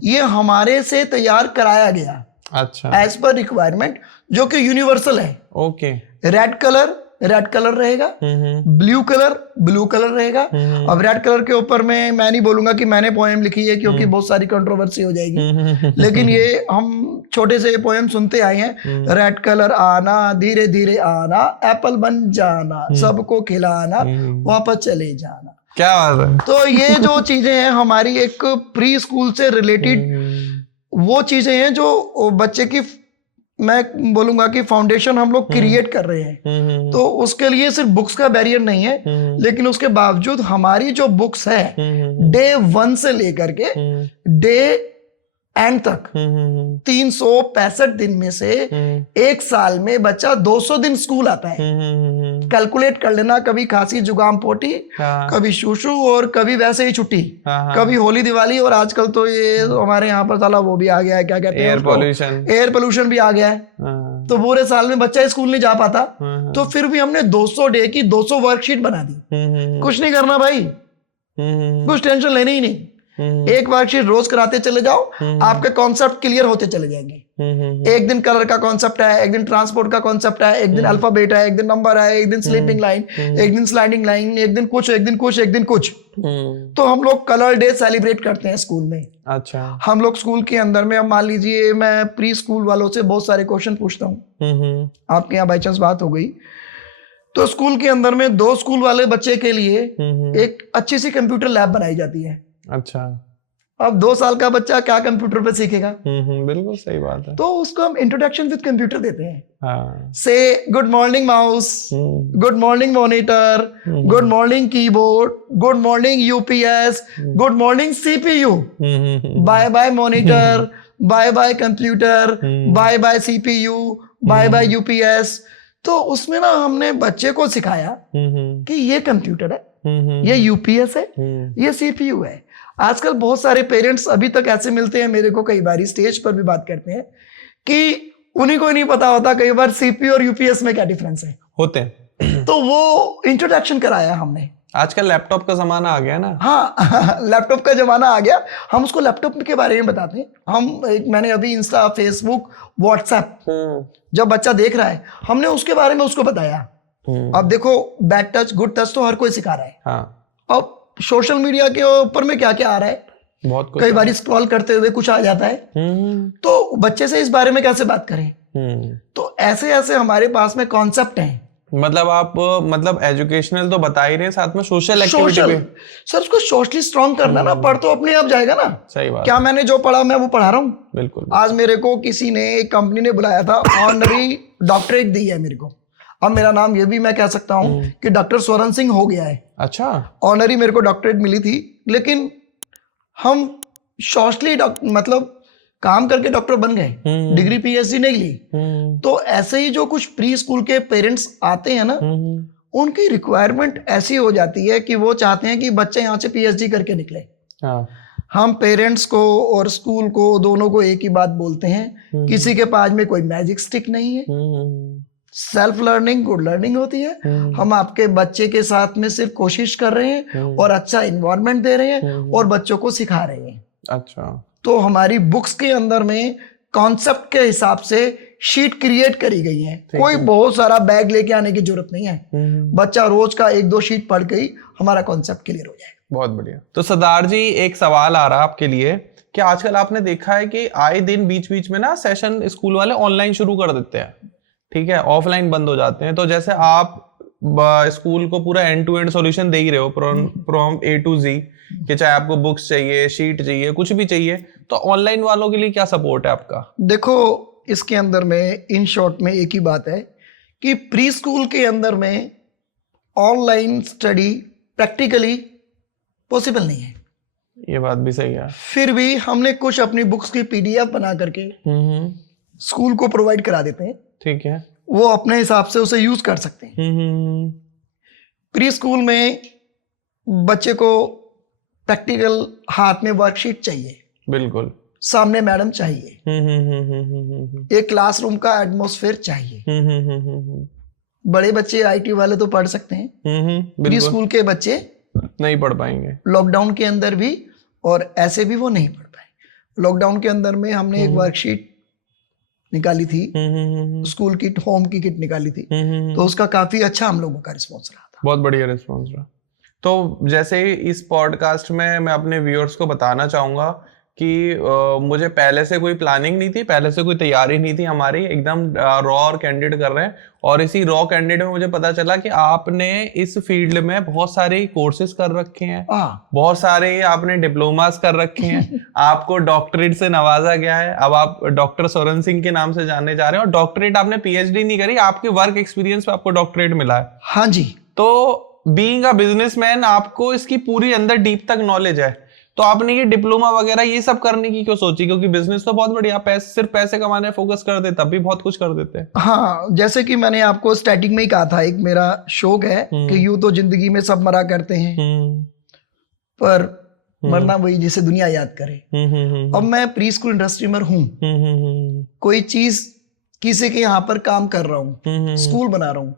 ये हमारे से तैयार कराया गया। अच्छा। एज पर रिक्वायरमेंट, जो कि यूनिवर्सल है। ओके। रेड कलर रहेगा, ब्लू कलर रहेगा। अब रेड कलर के ऊपर मैं नहीं बोलूंगा कि मैंने पोएम लिखी है क्योंकि बहुत सारी कंट्रोवर्सी हो जाएगी, लेकिन ये हम छोटे से पोएम सुनते आए हैं। रेड कलर आना धीरे धीरे आना, एप्पल बन जाना, सबको खिलाना, वापस चले जाना। क्या बात है। तो ये जो चीजें हैं हमारी एक प्री स्कूल से रिलेटेड वो चीजें हैं जो बच्चे की, मैं बोलूंगा कि फाउंडेशन हम लोग क्रिएट कर रहे हैं। तो उसके लिए सिर्फ बुक्स का बैरियर नहीं है, लेकिन उसके बावजूद हमारी जो बुक्स है डे 1 से लेकर के डे एंड तक 365 दिन में से एक साल में बच्चा 200 दिन स्कूल आता है। कैलकुलेट कर लेना, कभी खांसी जुकाम पोटी, कभी शूशु और कभी वैसे ही छुट्टी, कभी होली दिवाली, और आजकल तो ये हमारे यहाँ पर साला वो भी आ गया है, क्या कहते हैं, एयर पोल्यूशन भी आ गया है। तो पूरे साल में बच्चा स्कूल नहीं जा पाता। तो फिर भी हमने 200 डे की 200 वर्कशीट बना दी। कुछ नहीं करना भाई, कुछ टेंशन लेनी ही नहीं। एक वर्कशीट रोज कराते चले जाओ, आपके कॉन्सेप्ट क्लियर होते चले जाएंगे। एक दिन कलर का कॉन्सेप्ट है, एक दिन ट्रांसपोर्ट का कॉन्सेप्ट है, एक दिन अल्फाबेट है, एक दिन नंबर है, एक दिन स्लीपिंग लाइन, एक दिन स्लाइडिंग लाइन, एक दिन कुछ, एक दिन कुछ, एक दिन कुछ। तो हम लोग कलर डे सेलिब्रेट करते हैं स्कूल में। अच्छा। हम लोग स्कूल के अंदर में, अब मान लीजिए मैं प्री स्कूल वालों से बहुत सारे क्वेश्चन पूछता हूँ, आपके यहाँ बाई चांस बात हो गई, तो स्कूल के अंदर में 2 स्कूल वाले बच्चे के लिए एक अच्छी सी कंप्यूटर लैब बनाई जाती है। अच्छा। अब 2 साल का बच्चा क्या कंप्यूटर पे सीखेगा? बिल्कुल सही बात है। तो उसको हम इंट्रोडक्शन विद कंप्यूटर देते हैं। हाँ। से good morning mouse, good morning monitor, good morning keyboard, good morning UPS, good morning CPU, bye bye monitor, bye bye computer, bye bye CPU, bye bye UPS. तो उसमें ना हमने बच्चे को सिखाया कि ये कंप्यूटर है, ये यूपीएस है, ये सीपीयू है। आजकल बहुत सारे पेरेंट्स अभी तक ऐसे मिलते हैं मेरे को, कई बार स्टेज पर भी बात करते हैं कि उन्हीं को नहीं पता होता कई बार सीपीयू और यूपीएस में क्या डिफरेंस है होते हैं। तो वो इंट्रोडक्शन कराया हमने। आजकल लैपटॉप का जमाना आ गया ना। हाँ लैपटॉप का जमाना आ गया, हम उसको लैपटॉप के बारे में बताते हैं। मैंने अभी इंस्टा, फेसबुक, व्हाट्सएप जब बच्चा देख रहा है, हमने उसके बारे में उसको बताया। अब देखो बैड टच गुड टच तो हर कोई सिखा रहा है। हाँ। अब सोशल मीडिया के ऊपर में क्या क्या आ रहा है, बहुत कुछ। कई बार स्क्रॉल करते हुए कुछ आ जाता है, तो बच्चे से इस बारे में कैसे बात करें? तो ऐसे ऐसे हमारे पास में कॉन्सेप्ट हैं। मतलब आप एजुकेशनल तो बता ही रहे, साथ में सोशल एक्टिविटी भी। सर उसको सोशली स्ट्रॉन्ग करना ना, पढ़ तो अपने आप जाएगा ना। सही बात। क्या मैंने जो पढ़ा मैं वो पढ़ा रहा हूँ? बिल्कुल। आज मेरे को किसी ने, एक कंपनी ने बुलाया था, ऑनरी डॉक्टरेट दी है मेरे को। अब मेरा नाम ये भी मैं कह सकता हूँ कि डॉक्टर स्वरण सिंह हो गया है। अच्छा। ऑनरी मेरे को डॉक्टरेट मिली थी, लेकिन हम सोशली मतलब काम करके डॉक्टर बन गए, डिग्री पीएचडी नहीं ली। तो ऐसे ही जो कुछ प्री स्कूल के पेरेंट्स आते हैं ना, उनकी रिक्वायरमेंट ऐसी हो जाती है कि वो चाहते हैं कि बच्चे यहाँ से पीएचडी करके निकले। हाँ। हम पेरेंट्स को और स्कूल को दोनों को एक ही बात बोलते हैं, किसी के पास में कोई मैजिक स्टिक नहीं है। सेल्फ लर्निंग गुड लर्निंग होती है। हम आपके बच्चे के साथ में सिर्फ कोशिश कर रहे हैं और अच्छा इन्वायरमेंट दे रहे हैं और बच्चों को सिखा रहे हैं। अच्छा। तो हमारी बुक्स के अंदर में कॉन्सेप्ट के हिसाब से शीट क्रिएट करी गई है। कोई बहुत सारा बैग लेके आने की जरूरत नहीं है, बच्चा रोज का 1-2 शीट पढ़ के ही हमारा कॉन्सेप्ट क्लियर हो जाएगा। बहुत बढ़िया। तो सरदार जी, एक सवाल आ रहा है आपके लिए कि आजकल आपने देखा है कि आए दिन बीच बीच में ना सेशन स्कूल वाले ऑनलाइन शुरू कर देते हैं, ठीक है, ऑफलाइन बंद हो जाते हैं। तो जैसे आप स्कूल को पूरा एंड टू एंड सॉल्यूशन दे ही रहे हो, फ्रॉम A to Z, कि चाहे आपको बुक्स चाहिए, शीट चाहिए, कुछ भी चाहिए, तो ऑनलाइन वालों के लिए क्या सपोर्ट है आपका? देखो इसके अंदर में इन शॉर्ट में एक ही बात है कि प्री स्कूल के अंदर में ऑनलाइन स्टडी प्रैक्टिकली पॉसिबल नहीं है। ये बात भी सही है। फिर भी हमने कुछ अपनी बुक्स की पीडीएफ बना करके स्कूल को प्रोवाइड करा देते हैं, ठीक है। वो अपने हिसाब से उसे यूज कर सकते हैं। प्री स्कूल में बच्चे को प्रैक्टिकल हाथ में वर्कशीट चाहिए, बिल्कुल। सामने मैडम चाहिए, एक क्लासरूम का एटमॉस्फेयर चाहिए। बड़े बच्चे आईटी वाले तो पढ़ सकते हैं, प्री स्कूल के बच्चे नहीं पढ़ पाएंगे। लॉकडाउन के अंदर भी और ऐसे भी वो नहीं पढ़ पाए। लॉकडाउन के अंदर में हमने एक वर्कशीट निकाली थी, स्कूल किट, होम की किट निकाली थी, तो उसका काफी अच्छा हम लोगों का रिस्पॉन्स रहा था। बहुत बढ़िया रिस्पॉन्स रहा। तो जैसे इस पॉडकास्ट में मैं अपने व्यूअर्स को बताना चाहूंगा कि मुझे पहले से कोई प्लानिंग नहीं थी, पहले से कोई तैयारी नहीं थी हमारी, एकदम रॉ और कैंडिड कर रहे हैं। और इसी रॉ कैंडिड में मुझे पता चला कि आपने इस फील्ड में बहुत सारे कोर्सेज कर रखे हैं, बहुत सारे आपने डिप्लोमास कर रखे हैं, आपको डॉक्टरेट से नवाजा गया है, अब आप डॉक्टर सोरेन सिंह के नाम से जाने जा रहे हैं। और डॉक्टरेट आपने पीएचडी नहीं करी, आपके वर्क एक्सपीरियंस पे आपको डॉक्टरेट मिला है। हाँ जी। तो बीइंग अ बिजनेसमैन आपको इसकी पूरी अंदर डीप तक नॉलेज है, तो आपने ये डिप्लोमा वगैरह ये सब करने की क्यों सोची? क्योंकि बिजनेस तो बहुत बढ़िया, सिर्फ पैसे कमाने फोकस कर दे तब भी बहुत कुछ कर देते हैं। हाँ, जैसे कि मैंने आपको स्टार्टिंग में ही कहा था, एक मेरा शौक है कि यूं तो जिंदगी में सब मरा करते हैं, पर मरना वही जिसे दुनिया याद करे। अब मैं प्री स्कूल इंडस्ट्री में हूँ, कोई चीज किसी के यहाँ पर काम कर रहा हूँ, स्कूल बना रहा हूँ,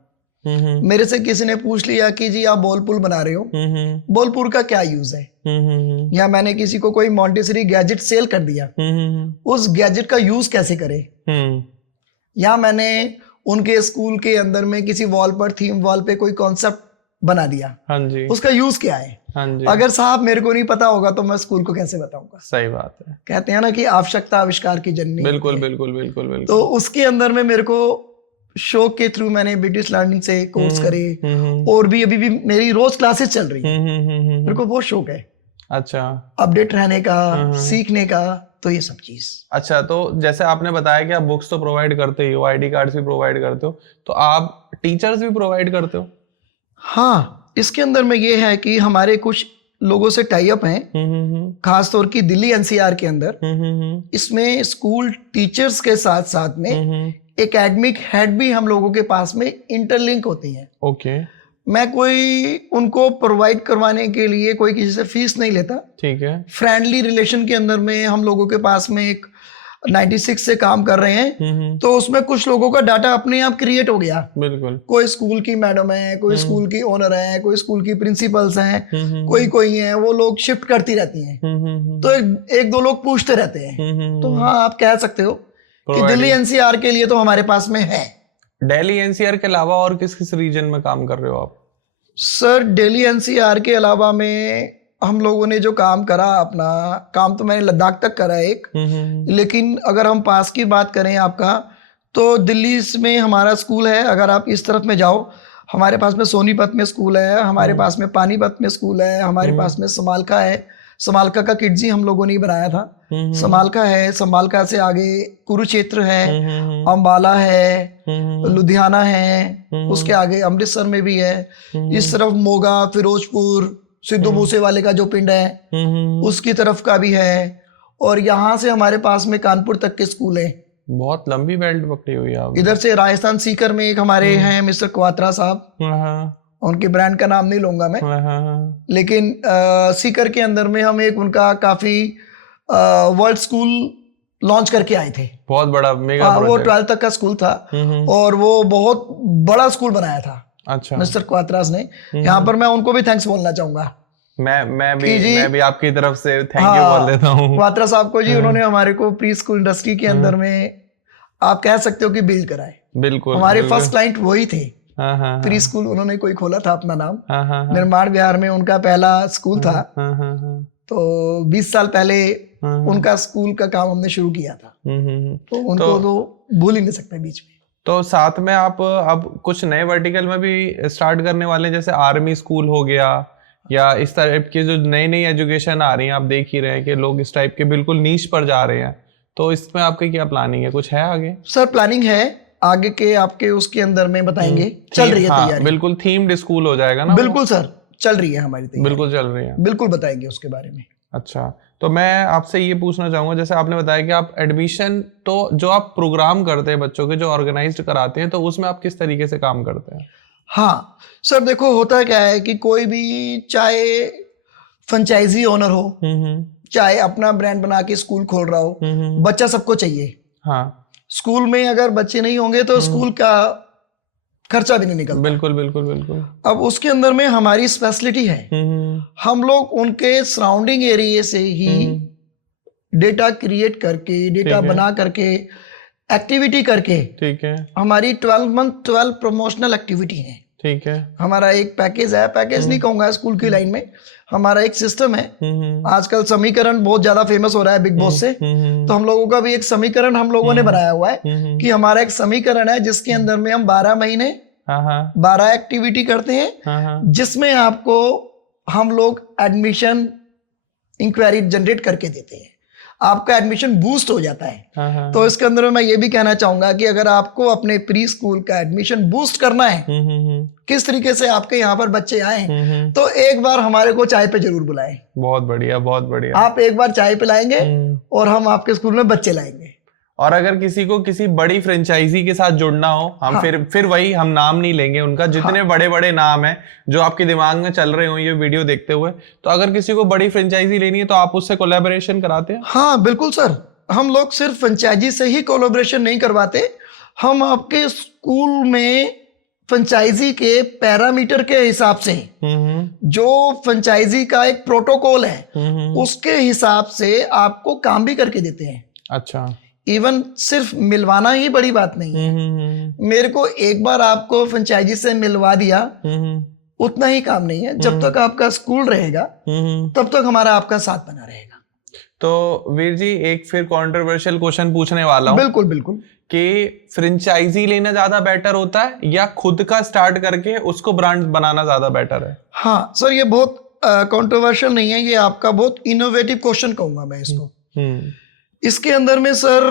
मेरे से किसी ने पूछ लिया कि जी आप बॉल पुल बना रहे हो, बॉल पुल का क्या यूज है, या मैंने किसी को कोई मॉन्टेसरी गैजेट सेल कर दिया, उस गैजेट का यूज कैसे करे, या मैंने उनके स्कूल के अंदर में किसी वॉल पर, थीम वॉल पे कोई कॉन्सेप्ट बना दिया, हाँ जी, उसका यूज क्या है। हाँ जी। अगर साहब मेरे को नहीं पता होगा तो मैं स्कूल को कैसे बताऊंगा। सही बात है। कहते हैं ना कि आवश्यकता आविष्कार की जननी। बिल्कुल बिल्कुल बिल्कुल बिल्कुल। तो उसके अंदर में मेरे को शौक के थ्रू मैंने ब्रिटिश लर्निंग से कोर्स करे, और भी अभी भी मेरी रोज क्लासेस चल रही है। मेरे को बहुत शौक है, अच्छा, अपडेट रहने का, सीखने का, तो ये सब चीज। अच्छा, तो जैसे आपने बताया कि आप बुक्स तो प्रोवाइड करते ही हो, आईडी कार्ड्स भी प्रोवाइड करते हो, तो आप टीचर्स भी प्रोवाइड करते हो? हाँ, इसके अंदर में ये है कि हमारे कुछ लोगों से टाई अप हैं, खासतौर की दिल्ली एनसीआर के अंदर। इसमें स्कूल टीचर्स के साथ साथ में एकेडमिक हेड भी हम लोगों के पास में इंटरलिंक होती हैं। ओके। मैं कोई उनको प्रोवाइड करवाने के लिए कोई किसी से फीस नहीं लेता, ठीक है। फ्रेंडली रिलेशन के अंदर में हम लोगों के पास में एक 96 से काम कर रहे हैं, तो उसमें कुछ लोगों का डाटा अपने आप क्रिएट हो गया। बिल्कुल। कोई स्कूल की मैडम है, कोई स्कूल की ओनर है, कोई स्कूल की प्रिंसिपल्स हैं, कोई है, वो लोग शिफ्ट करती रहती हैं, तो एक दो लोग पूछते रहते हैं। तो हाँ, आप कह सकते हो कि दिल्ली एनसीआर के लिए तो हमारे पास में है। दिल्ली एनसीआर के अलावा और किस किस रीजन में काम कर रहे हो आप? सर, दिल्ली एनसीआर के अलावा में हम लोगों ने जो काम करा, अपना काम तो मैंने लद्दाख तक करा एक, लेकिन अगर हम पास की बात करें आपका, तो दिल्ली में हमारा स्कूल है। अगर आप इस तरफ में जाओ, हमारे पास में सोनीपत में स्कूल है, हमारे पास में पानीपत में स्कूल है, हमारे पास में समालका है। समालका का किड्जी हम लोगों ने ही बनाया था। समालका है, समालका से आगे कुरुक्षेत्र है, अम्बाला है, लुधियाना है, उसके आगे अमृतसर में भी है, इस तरफ मोगा, फिरोजपुर, सिद्धू मूसे वाले का जो पिंड है उसकी तरफ का भी है, और यहाँ से हमारे पास में कानपुर तक के स्कूल है। बहुत लंबी बेल्ट पकड़ी हुई है। इधर से राजस्थान सीकर में एक हमारे हैं मिस्टर क्वात्रा साहब, उनके ब्रांड का नाम नहीं लूंगा मैं, लेकिन सीकर के अंदर में हम एक उनका काफी वर्ल्ड स्कूल लॉन्च करके आए थे। बहुत बड़ा मेगा प्रोजेक्ट। वो 12th तक का स्कूल था, और वो बहुत बड़ा स्कूल बनाया था। अच्छा। मिस्टर क्वात्रास ने, यहाँ पर मैं उनको भी थैंक्स बोलना चाहूंगा। मैं भी आपकी तरफ से थैंक यू बोल देता हूँ क्वात्रा साहब को जी। उन्होंने हमारे को प्री स्कूल इंडस्ट्री के अंदर में आप कह सकते हो कि बिल्ड कराए। बिल्कुल, हमारे फर्स्ट क्लाइंट वही थे। प्री स्कूल उन्होंने कोई खोला था अपना नाम, निर्माण बिहार में उनका पहला स्कूल था। तो 20 साल पहले उनका स्कूल का काम हमने शुरू किया था, तो उनको तो भूल ही नहीं सकते बीच में। तो साथ में आप अब कुछ नए वर्टिकल में भी स्टार्ट करने वाले, जैसे आर्मी स्कूल हो गया, या इस टाइप की जो नई नई एजुकेशन आ रही है, आप देख ही रहे हैं कि लोग इस टाइप के बिल्कुल नीश पर जा रहे हैं, तो इसमें आपकी क्या प्लानिंग है? कुछ है आगे? सर, प्लानिंग है आगे के आपके उसके अंदर में बताएंगे। चल रही है तैयारी। बिल्कुल थीम्ड स्कूल हो जाएगा ना? बिल्कुल सर, चल रही है हमारी तैयारी। बिल्कुल चल रही है, बिल्कुल बताएंगे उसके बारे में। अच्छा, तो मैं आपसे ये पूछना चाहूंगा, जैसे आपने बताया कि आप एडमिशन, तो जो आप प्रोग्राम करते हैं बच्चों के, जो ऑर्गेनाइज्ड कराते हैं, तो उसमें आप किस तरीके से काम करते हैं? हाँ सर, देखो होता क्या है कि कोई भी, चाहे फ्रेंचाइजी ओनर हो, चाहे अपना ब्रांड बना के स्कूल खोल रहा हो, बच्चा सबको चाहिए। हाँ, स्कूल में अगर बच्चे नहीं होंगे तो स्कूल का खर्चा भी नहीं निकलता। बिल्कुल बिल्कुल बिल्कुल। अब उसके अंदर में हमारी स्पेशलिटी है, हम लोग उनके सराउंडिंग एरिया से ही डेटा क्रिएट करके, डेटा बना करके, एक्टिविटी करके, ठीक है, हमारी 12 मंथ 12 प्रमोशनल एक्टिविटी है। ठीक है, हमारा एक पैकेज है, पैकेज नहीं कहूंगा स्कूल की लाइन में, हमारा एक सिस्टम है। आजकल समीकरण बहुत ज्यादा फेमस हो रहा है बिग बॉस से, तो हम लोगों का भी एक समीकरण हम लोगों ने बनाया हुआ है कि हमारा एक समीकरण है जिसके अंदर में हम 12 महीने 12 एक्टिविटी करते हैं, जिसमें आपको हम लोग एडमिशन इंक्वायरी जनरेट करके देते हैं, आपका एडमिशन बूस्ट हो जाता है। तो इसके अंदर मैं ये भी कहना चाहूंगा कि अगर आपको अपने प्री स्कूल का एडमिशन बूस्ट करना है, किस तरीके से आपके यहाँ पर बच्चे आए, तो एक बार हमारे को चाय पे जरूर बुलाएं। बहुत बढ़िया, बहुत बढ़िया। आप एक बार चाय पिलाएंगे और हम आपके स्कूल में बच्चे लाएंगे। और अगर किसी को किसी बड़ी फ्रेंचाइजी के साथ जुड़ना हो, हम हाँ। फिर वही, हम नाम नहीं लेंगे उनका, जितने बड़े बड़े नाम हैं जो आपके दिमाग में चल रहे हो ये वीडियो देखते हुए, तो अगर किसी को बड़ी फ्रेंचाइजी लेनी है तो आप उससे कोलैबोरेशन कराते हैं? हाँ बिल्कुल सर, हम लोग सिर्फ फ्रेंचाइजी से ही कोलैबोरेशन नहीं करवाते, हम आपके स्कूल में फ्रेंचाइजी के पैरामीटर के हिसाब से, जो फ्रेंचाइजी का एक प्रोटोकॉल है उसके हिसाब से आपको काम भी करके देते हैं। अच्छा, इवन सिर्फ मिलवाना ही बड़ी बात नहीं है, मेरे को एक बार आपको फ्रेंचाइजी से मिलवा दिया उतना ही काम नहीं है, जब तक आपका स्कूल रहेगा तब तक हमारा आपका साथ बना रहेगा। तो वीर जी, एक फिर कंट्रोवर्शियल क्वेश्चन पूछने वाला हूं। बिल्कुल बिल्कुल। कि फ्रेंचाइजी लेना ज्यादा बेटर होता है या खुद का स्टार्ट करके उसको ब्रांड बनाना ज्यादा बेटर है? हाँ सर, ये बहुत कंट्रोवर्शियल नहीं है, ये आपका बहुत इनोवेटिव क्वेश्चन कहूंगा मैं इसको। इसके अंदर में सर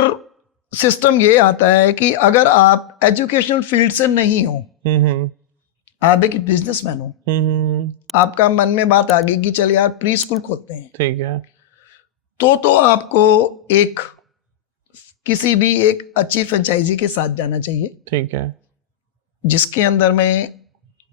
सिस्टम ये आता है कि अगर आप एजुकेशनल फील्ड से नहीं हो, आप एक बिजनेसमैन हो, आपका मन में बात आ गई कि चल यार प्री स्कूल खोलते हैं, ठीक है, तो आपको एक किसी भी एक अच्छी फ्रेंचाइजी के साथ जाना चाहिए, ठीक है, जिसके अंदर में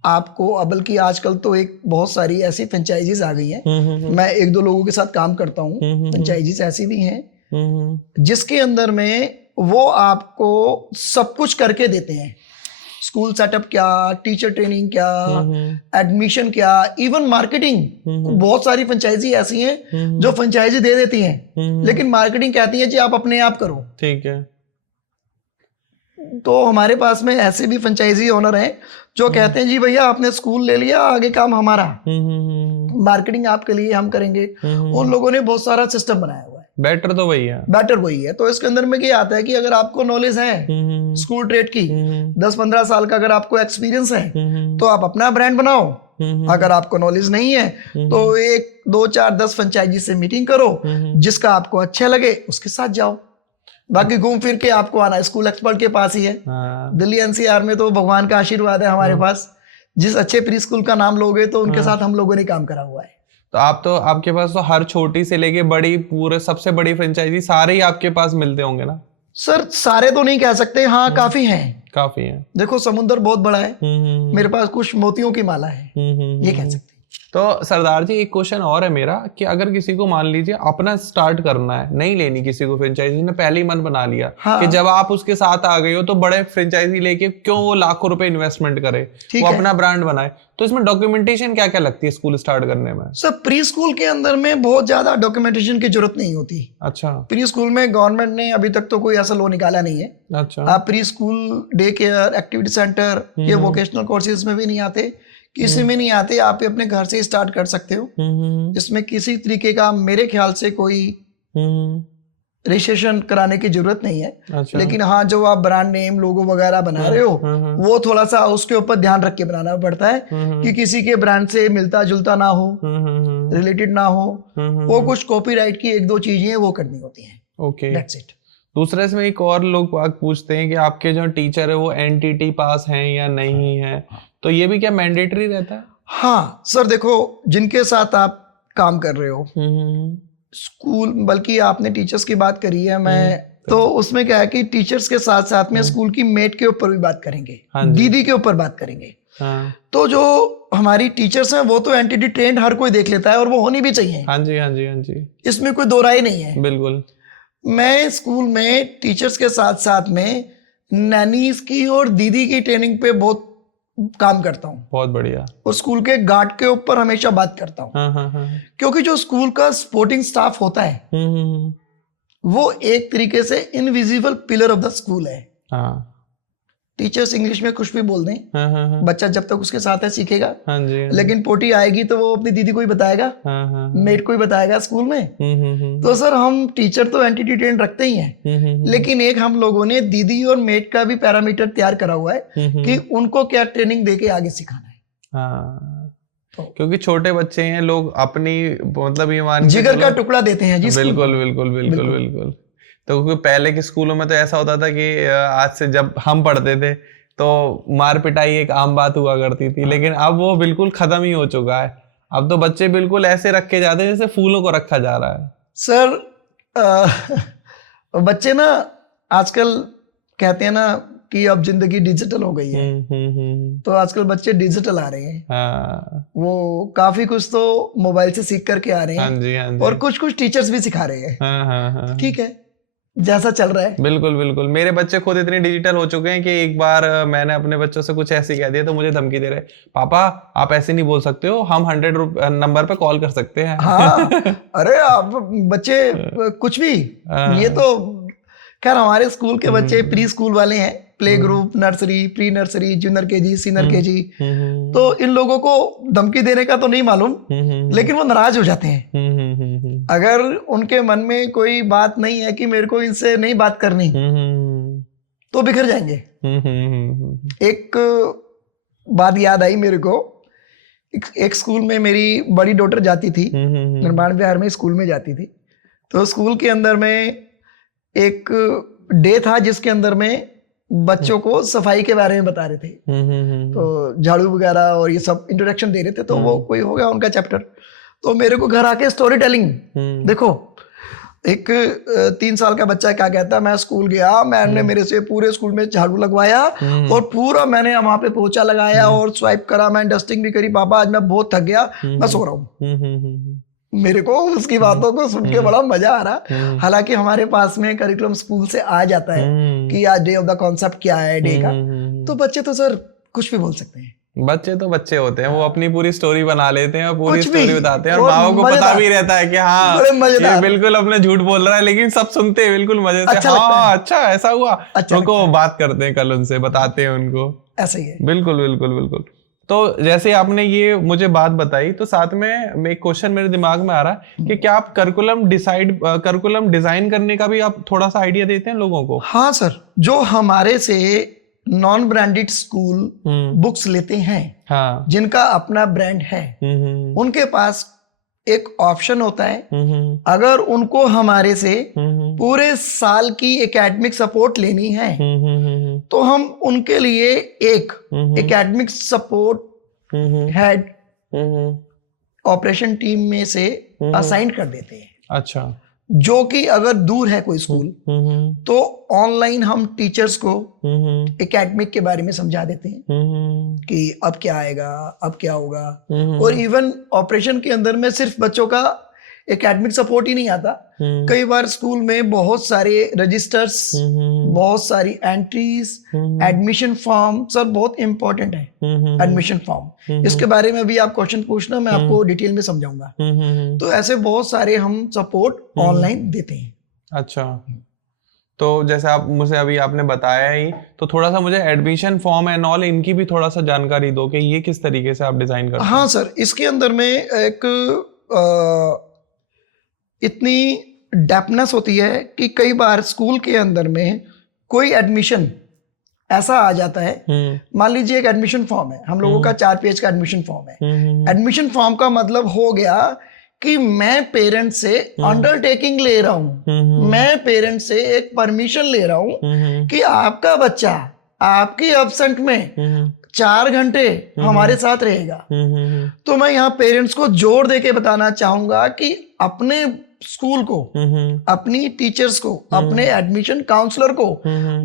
आपको, बल्कि आजकल तो एक बहुत सारी ऐसी फ्रेंचाइजीज आ गई हैं, मैं एक दो लोगों के साथ काम करता हूँ, फ्रेंचाइजीज ऐसी भी हैं जिसके अंदर में वो आपको सब कुछ करके देते हैं, स्कूल सेटअप क्या, टीचर ट्रेनिंग क्या, एडमिशन क्या, इवन मार्केटिंग। बहुत सारी फ्रेंचाइजी ऐसी हैं जो फ्रेंचाइजी दे देती हैं लेकिन मार्केटिंग कहती है जी आप अपने आप करो, ठीक है। तो हमारे पास में ऐसे भी फ्रेंचाइजी ओनर हैं जो कहते हैं जी भैया आपने स्कूल ले लिया, आगे काम हमारा, मार्केटिंग आपके लिए हम करेंगे। उन लोगों ने बहुत सारा सिस्टम बनाया हुआ है। बेटर तो वही है, बेटर वही है। तो इसके अंदर में क्या आता है कि अगर आपको नॉलेज है स्कूल ट्रेड की, 10-15 साल का अगर आपको एक्सपीरियंस है तो आप अपना ब्रांड बनाओ। अगर आपको नॉलेज नहीं है तो 1, 2, 4, 10 फ्रेंचाइजी से मीटिंग करो, जिसका आपको अच्छा लगे उसके साथ जाओ। बाकी घूम फिर के आपको आना स्कूल एक्सपर्ट के पास ही है। दिल्ली एनसीआर में तो भगवान का आशीर्वाद है हमारे पास, जिस अच्छे प्री स्कूल का नाम लोगे तो उनके साथ हम लोगों ने काम करा हुआ है। तो आपके पास तो हर छोटी से लेके बड़ी, पूरे सबसे बड़ी फ्रेंचाइजी सारे ही आपके पास मिलते होंगे ना? सर सारे तो नहीं कह सकते, हाँ काफी हैं। देखो समुद्र बहुत बड़ा है, मेरे पास कुछ मोतियों की माला है, ये कह सकते हैं। तो सरदार जी एक क्वेश्चन और है मेरा कि अगर किसी को मान लीजिए अपना स्टार्ट करना है, नहीं लेनी किसी को फ्रेंचाइजी, ने पहले ही मन बना लिया कि जब आप उसके साथ आ गए हो तो बड़े फ्रेंचाइजी लेके क्यों वो लाखों रुपए इन्वेस्टमेंट करे, वो अपना ब्रांड बनाए, तो इसमें डॉक्यूमेंटेशन क्या क्या लगती है स्कूल स्टार्ट करने में? सर प्री स्कूल के अंदर में बहुत ज्यादा डॉक्यूमेंटेशन की जरूरत नहीं होती। अच्छा, प्री स्कूल में गवर्नमेंट ने अभी तक तो कोई ऐसा लॉ निकाला नहीं है। अच्छा, आप pre school, day care, activity centre, ये वोकेशनल कोर्सेज में भी नहीं आते, किसी में नहीं आते, आप अपने घर से स्टार्ट कर सकते हो। इसमें किसी तरीके का मेरे ख्याल से कोई रजिस्ट्रेशन कराने की जरूरत नहीं है। अच्छा। लेकिन हाँ, जो आप ब्रांड नेम, लोगो वगैरह बना रहे हो वो थोड़ा सा उसके ऊपर ध्यान रख के बनाना पड़ता है कि किसी के ब्रांड से मिलता जुलता ना हो, रिलेटेड ना हो। वो कुछ कॉपीराइट की 1-2 चीजें हैं वो करनी होती हैं। Okay, that's it. दूसरे इसमें एक और लोग पूछते हैं कि आपके जो टीचर है वो एनटीटी पास हैं या नहीं है, तो ये भी क्या मैंडेटरी रहता है? हाँ सर, देखो जिनके साथ आप काम कर रहे हो, स्कूल, बल्कि आपने टीचर्स की बात करी है, मैं तो उसमें क्या है कि टीचर्स के साथ साथ में स्कूल की मेट के ऊपर भी बात करेंगे, दीदी के ऊपर बात करेंगे। तो जो हमारी टीचर्स हैं वो तो एंटिटी ट्रेंड हर कोई देख लेता है और वो होनी भी चाहिए। हाँ जी, हाँ जी, हाँ जी, इसमें कोई दो राय नहीं है। बिल्कुल। मैं स्कूल में टीचर्स के साथ साथ में नैनीज की और दीदी की ट्रेनिंग पे बहुत काम करता हूँ। बहुत बढ़िया। और स्कूल के गार्ड के ऊपर हमेशा बात करता हूँ। हाँ। क्योंकि जो स्कूल का सपोर्टिंग स्टाफ होता है वो एक तरीके से invisible pillar of the school है। हाँ। टीचर्स इंग्लिश में कुछ भी बोल दें, हाँ। बच्चा जब तक उसके साथ है सीखेगा। हाँ जी, लेकिन पोटी आएगी तो वो अपनी दीदी को ही बताएगा, मेट को ही बताएगा स्कूल में। तो सर हम टीचर तो एंटिटी ट्रेंड रखते ही हैं, लेकिन एक हम लोगों ने दीदी और मेट का भी पैरामीटर तैयार करा हुआ है कि उनको क्या ट्रेनिंग देके आगे सिखाना है। क्योंकि छोटे बच्चे हैं, लोग अपनी मतलब ये मान जिगर का टुकड़ा देते हैं जी। बिल्कुल। तो क्योंकि पहले के स्कूलों में तो ऐसा होता था कि आज से जब हम पढ़ते थे तो मार पिटाई एक आम बात हुआ करती थी, लेकिन अब वो बिल्कुल खत्म ही हो चुका है। अब तो बच्चे बिल्कुल ऐसे रखे जाते हैं जैसे फूलों को रखा जा रहा है। सर बच्चे ना आजकल कहते हैं ना कि अब जिंदगी डिजिटल हो गई है। तो आजकल बच्चे डिजिटल आ रहे हैं। वो काफी कुछ तो मोबाइल से सीख करके आ रहे हैं। हाँ जी। और कुछ टीचर्स भी सिखा रहे हैं। ठीक है, जैसा चल रहा है। बिल्कुल। मेरे बच्चे खुद इतने डिजिटल हो चुके हैं कि एक बार मैंने अपने बच्चों से कुछ ऐसे कह दिया तो मुझे धमकी दे रहे, पापा आप ऐसे नहीं बोल सकते हो, हम 100 नंबर पे कॉल कर सकते हैं। हाँ अरे आप बच्चे कुछ भी, ये तो खैर हमारे स्कूल के बच्चे प्री स्कूल वाले हैं, play group, nursery, pre nursery, junior KG, senior KG. तो इन लोगों को धमकी देने का तो नहीं मालूम, लेकिन वो नाराज हो जाते हैं। अगर उनके मन में कोई बात नहीं है कि मेरे को इनसे नहीं बात करनी, तो बिखर जाएंगे। एक बात याद आई मेरे को, एक स्कूल में मेरी बड़ी डॉटर जाती थी, निर्माण विहार में स्कूल में जाती थी। तो स्कूल के अंदर में एक डे था जिसके अंदर में बच्चों को सफाई के बारे में बता रहे थे। तो झाड़ू वगैरह और ये सब इंट्रोडक्शन दे रहे थे। तो वो कोई हो गया उनका चैप्टर। तो मेरे को घर आके स्टोरी टेलिंग, देखो एक 3 साल का बच्चा क्या कहता है, मैं स्कूल गया, मैंने मेरे से पूरे स्कूल में झाड़ू लगवाया और पूरा मैंने वहां पे पोछा लगाया और स्वाइप करा, मैं डस्टिंग भी करी, पापा आज मैं बहुत थक गया, मैं सो रहा हूँ। मेरे को उसकी बातों को सुन के बड़ा मजा आ रहा। हालांकि हमारे पास में करिकुलम स्कूल से आ जाता है कि आज डे ऑफ द कॉन्सेप्ट क्या है डे का। तो बच्चे तो सर कुछ भी बोल सकते हैं। बच्चे तो बच्चे होते हैं, वो अपनी पूरी स्टोरी बना लेते हैं और पूरी स्टोरी बताते हैं और माओ को पता भी रहता है कि हाँ ये बिल्कुल अपने झूठ बोल रहा है, लेकिन सब सुनते हैं बिल्कुल मजे से। हाँ अच्छा ऐसा हुआ, उनको बात करते हैं, कल उनसे बताते हैं उनको। ऐसा ही है। बिल्कुल। तो जैसे आपने ये मुझे बात बताई, तो साथ में एक क्वेश्चन मेरे दिमाग में आ रहा है कि क्या आप करिकुलम डिजाइन करने का भी आप थोड़ा सा आइडिया देते हैं लोगों को? हाँ सर, जो हमारे से नॉन ब्रांडेड स्कूल बुक्स लेते हैं, हाँ, जिनका अपना ब्रांड है, उनके पास एक ऑप्शन होता है, अगर उनको हमारे से पूरे साल की एकेडमिक सपोर्ट लेनी है तो हम उनके लिए एक academic support head operation team में से असाइन कर देते हैं। अच्छा। जो कि अगर दूर है कोई स्कूल तो ऑनलाइन हम टीचर्स को एकेडमिक के बारे में समझा देते हैं कि अब क्या आएगा, अब क्या होगा। और इवन ऑपरेशन के अंदर में सिर्फ बच्चों का एकेडमिक सपोर्ट ही नहीं आता, कई बार स्कूल में बहुत सारे रजिस्टर्स, बहुत सारी एंट्रीज, एडमिशन फॉर्म, सर बहुत इंपॉर्टेंट है एडमिशन फॉर्म। इसके बारे में भी आप क्वेश्चन पूछना, मैं आपको डिटेल में समझाऊंगा। तो ऐसे बहुत सारे हम सपोर्ट ऑनलाइन देते हैं। अच्छा, तो जैसे आप मुझे अभी आपने बताया ही, तो थोड़ा सा मुझे एडमिशन फॉर्म एंड ऑल इनकी भी थोड़ा सा जानकारी दो कि ये किस तरीके से आप डिजाइन करते हैं। हाँ सर, इसके अंदर में एक इतनी डेप्थनेस होती है कि कई बार स्कूल के अंदर में कोई एडमिशन ऐसा आ जाता है, मान लीजिए एक एडमिशन फॉर्म है, हम लोगों का 4 पेज का एडमिशन फॉर्म है। एडमिशन फॉर्म का मतलब हो गया कि मैं पेरेंट से अंडरटेकिंग ले रहा हूं, मैं पेरेंट से एक परमिशन ले रहा हूं कि आपका बच्चा आपकी एब्सेंट में 4 घंटे हमारे साथ रहेगा। तो मैं यहाँ पेरेंट्स को जोर दे के बताना चाहूंगा कि अपने स्कूल को, अपनी टीचर्स को, अपने एडमिशन काउंसलर को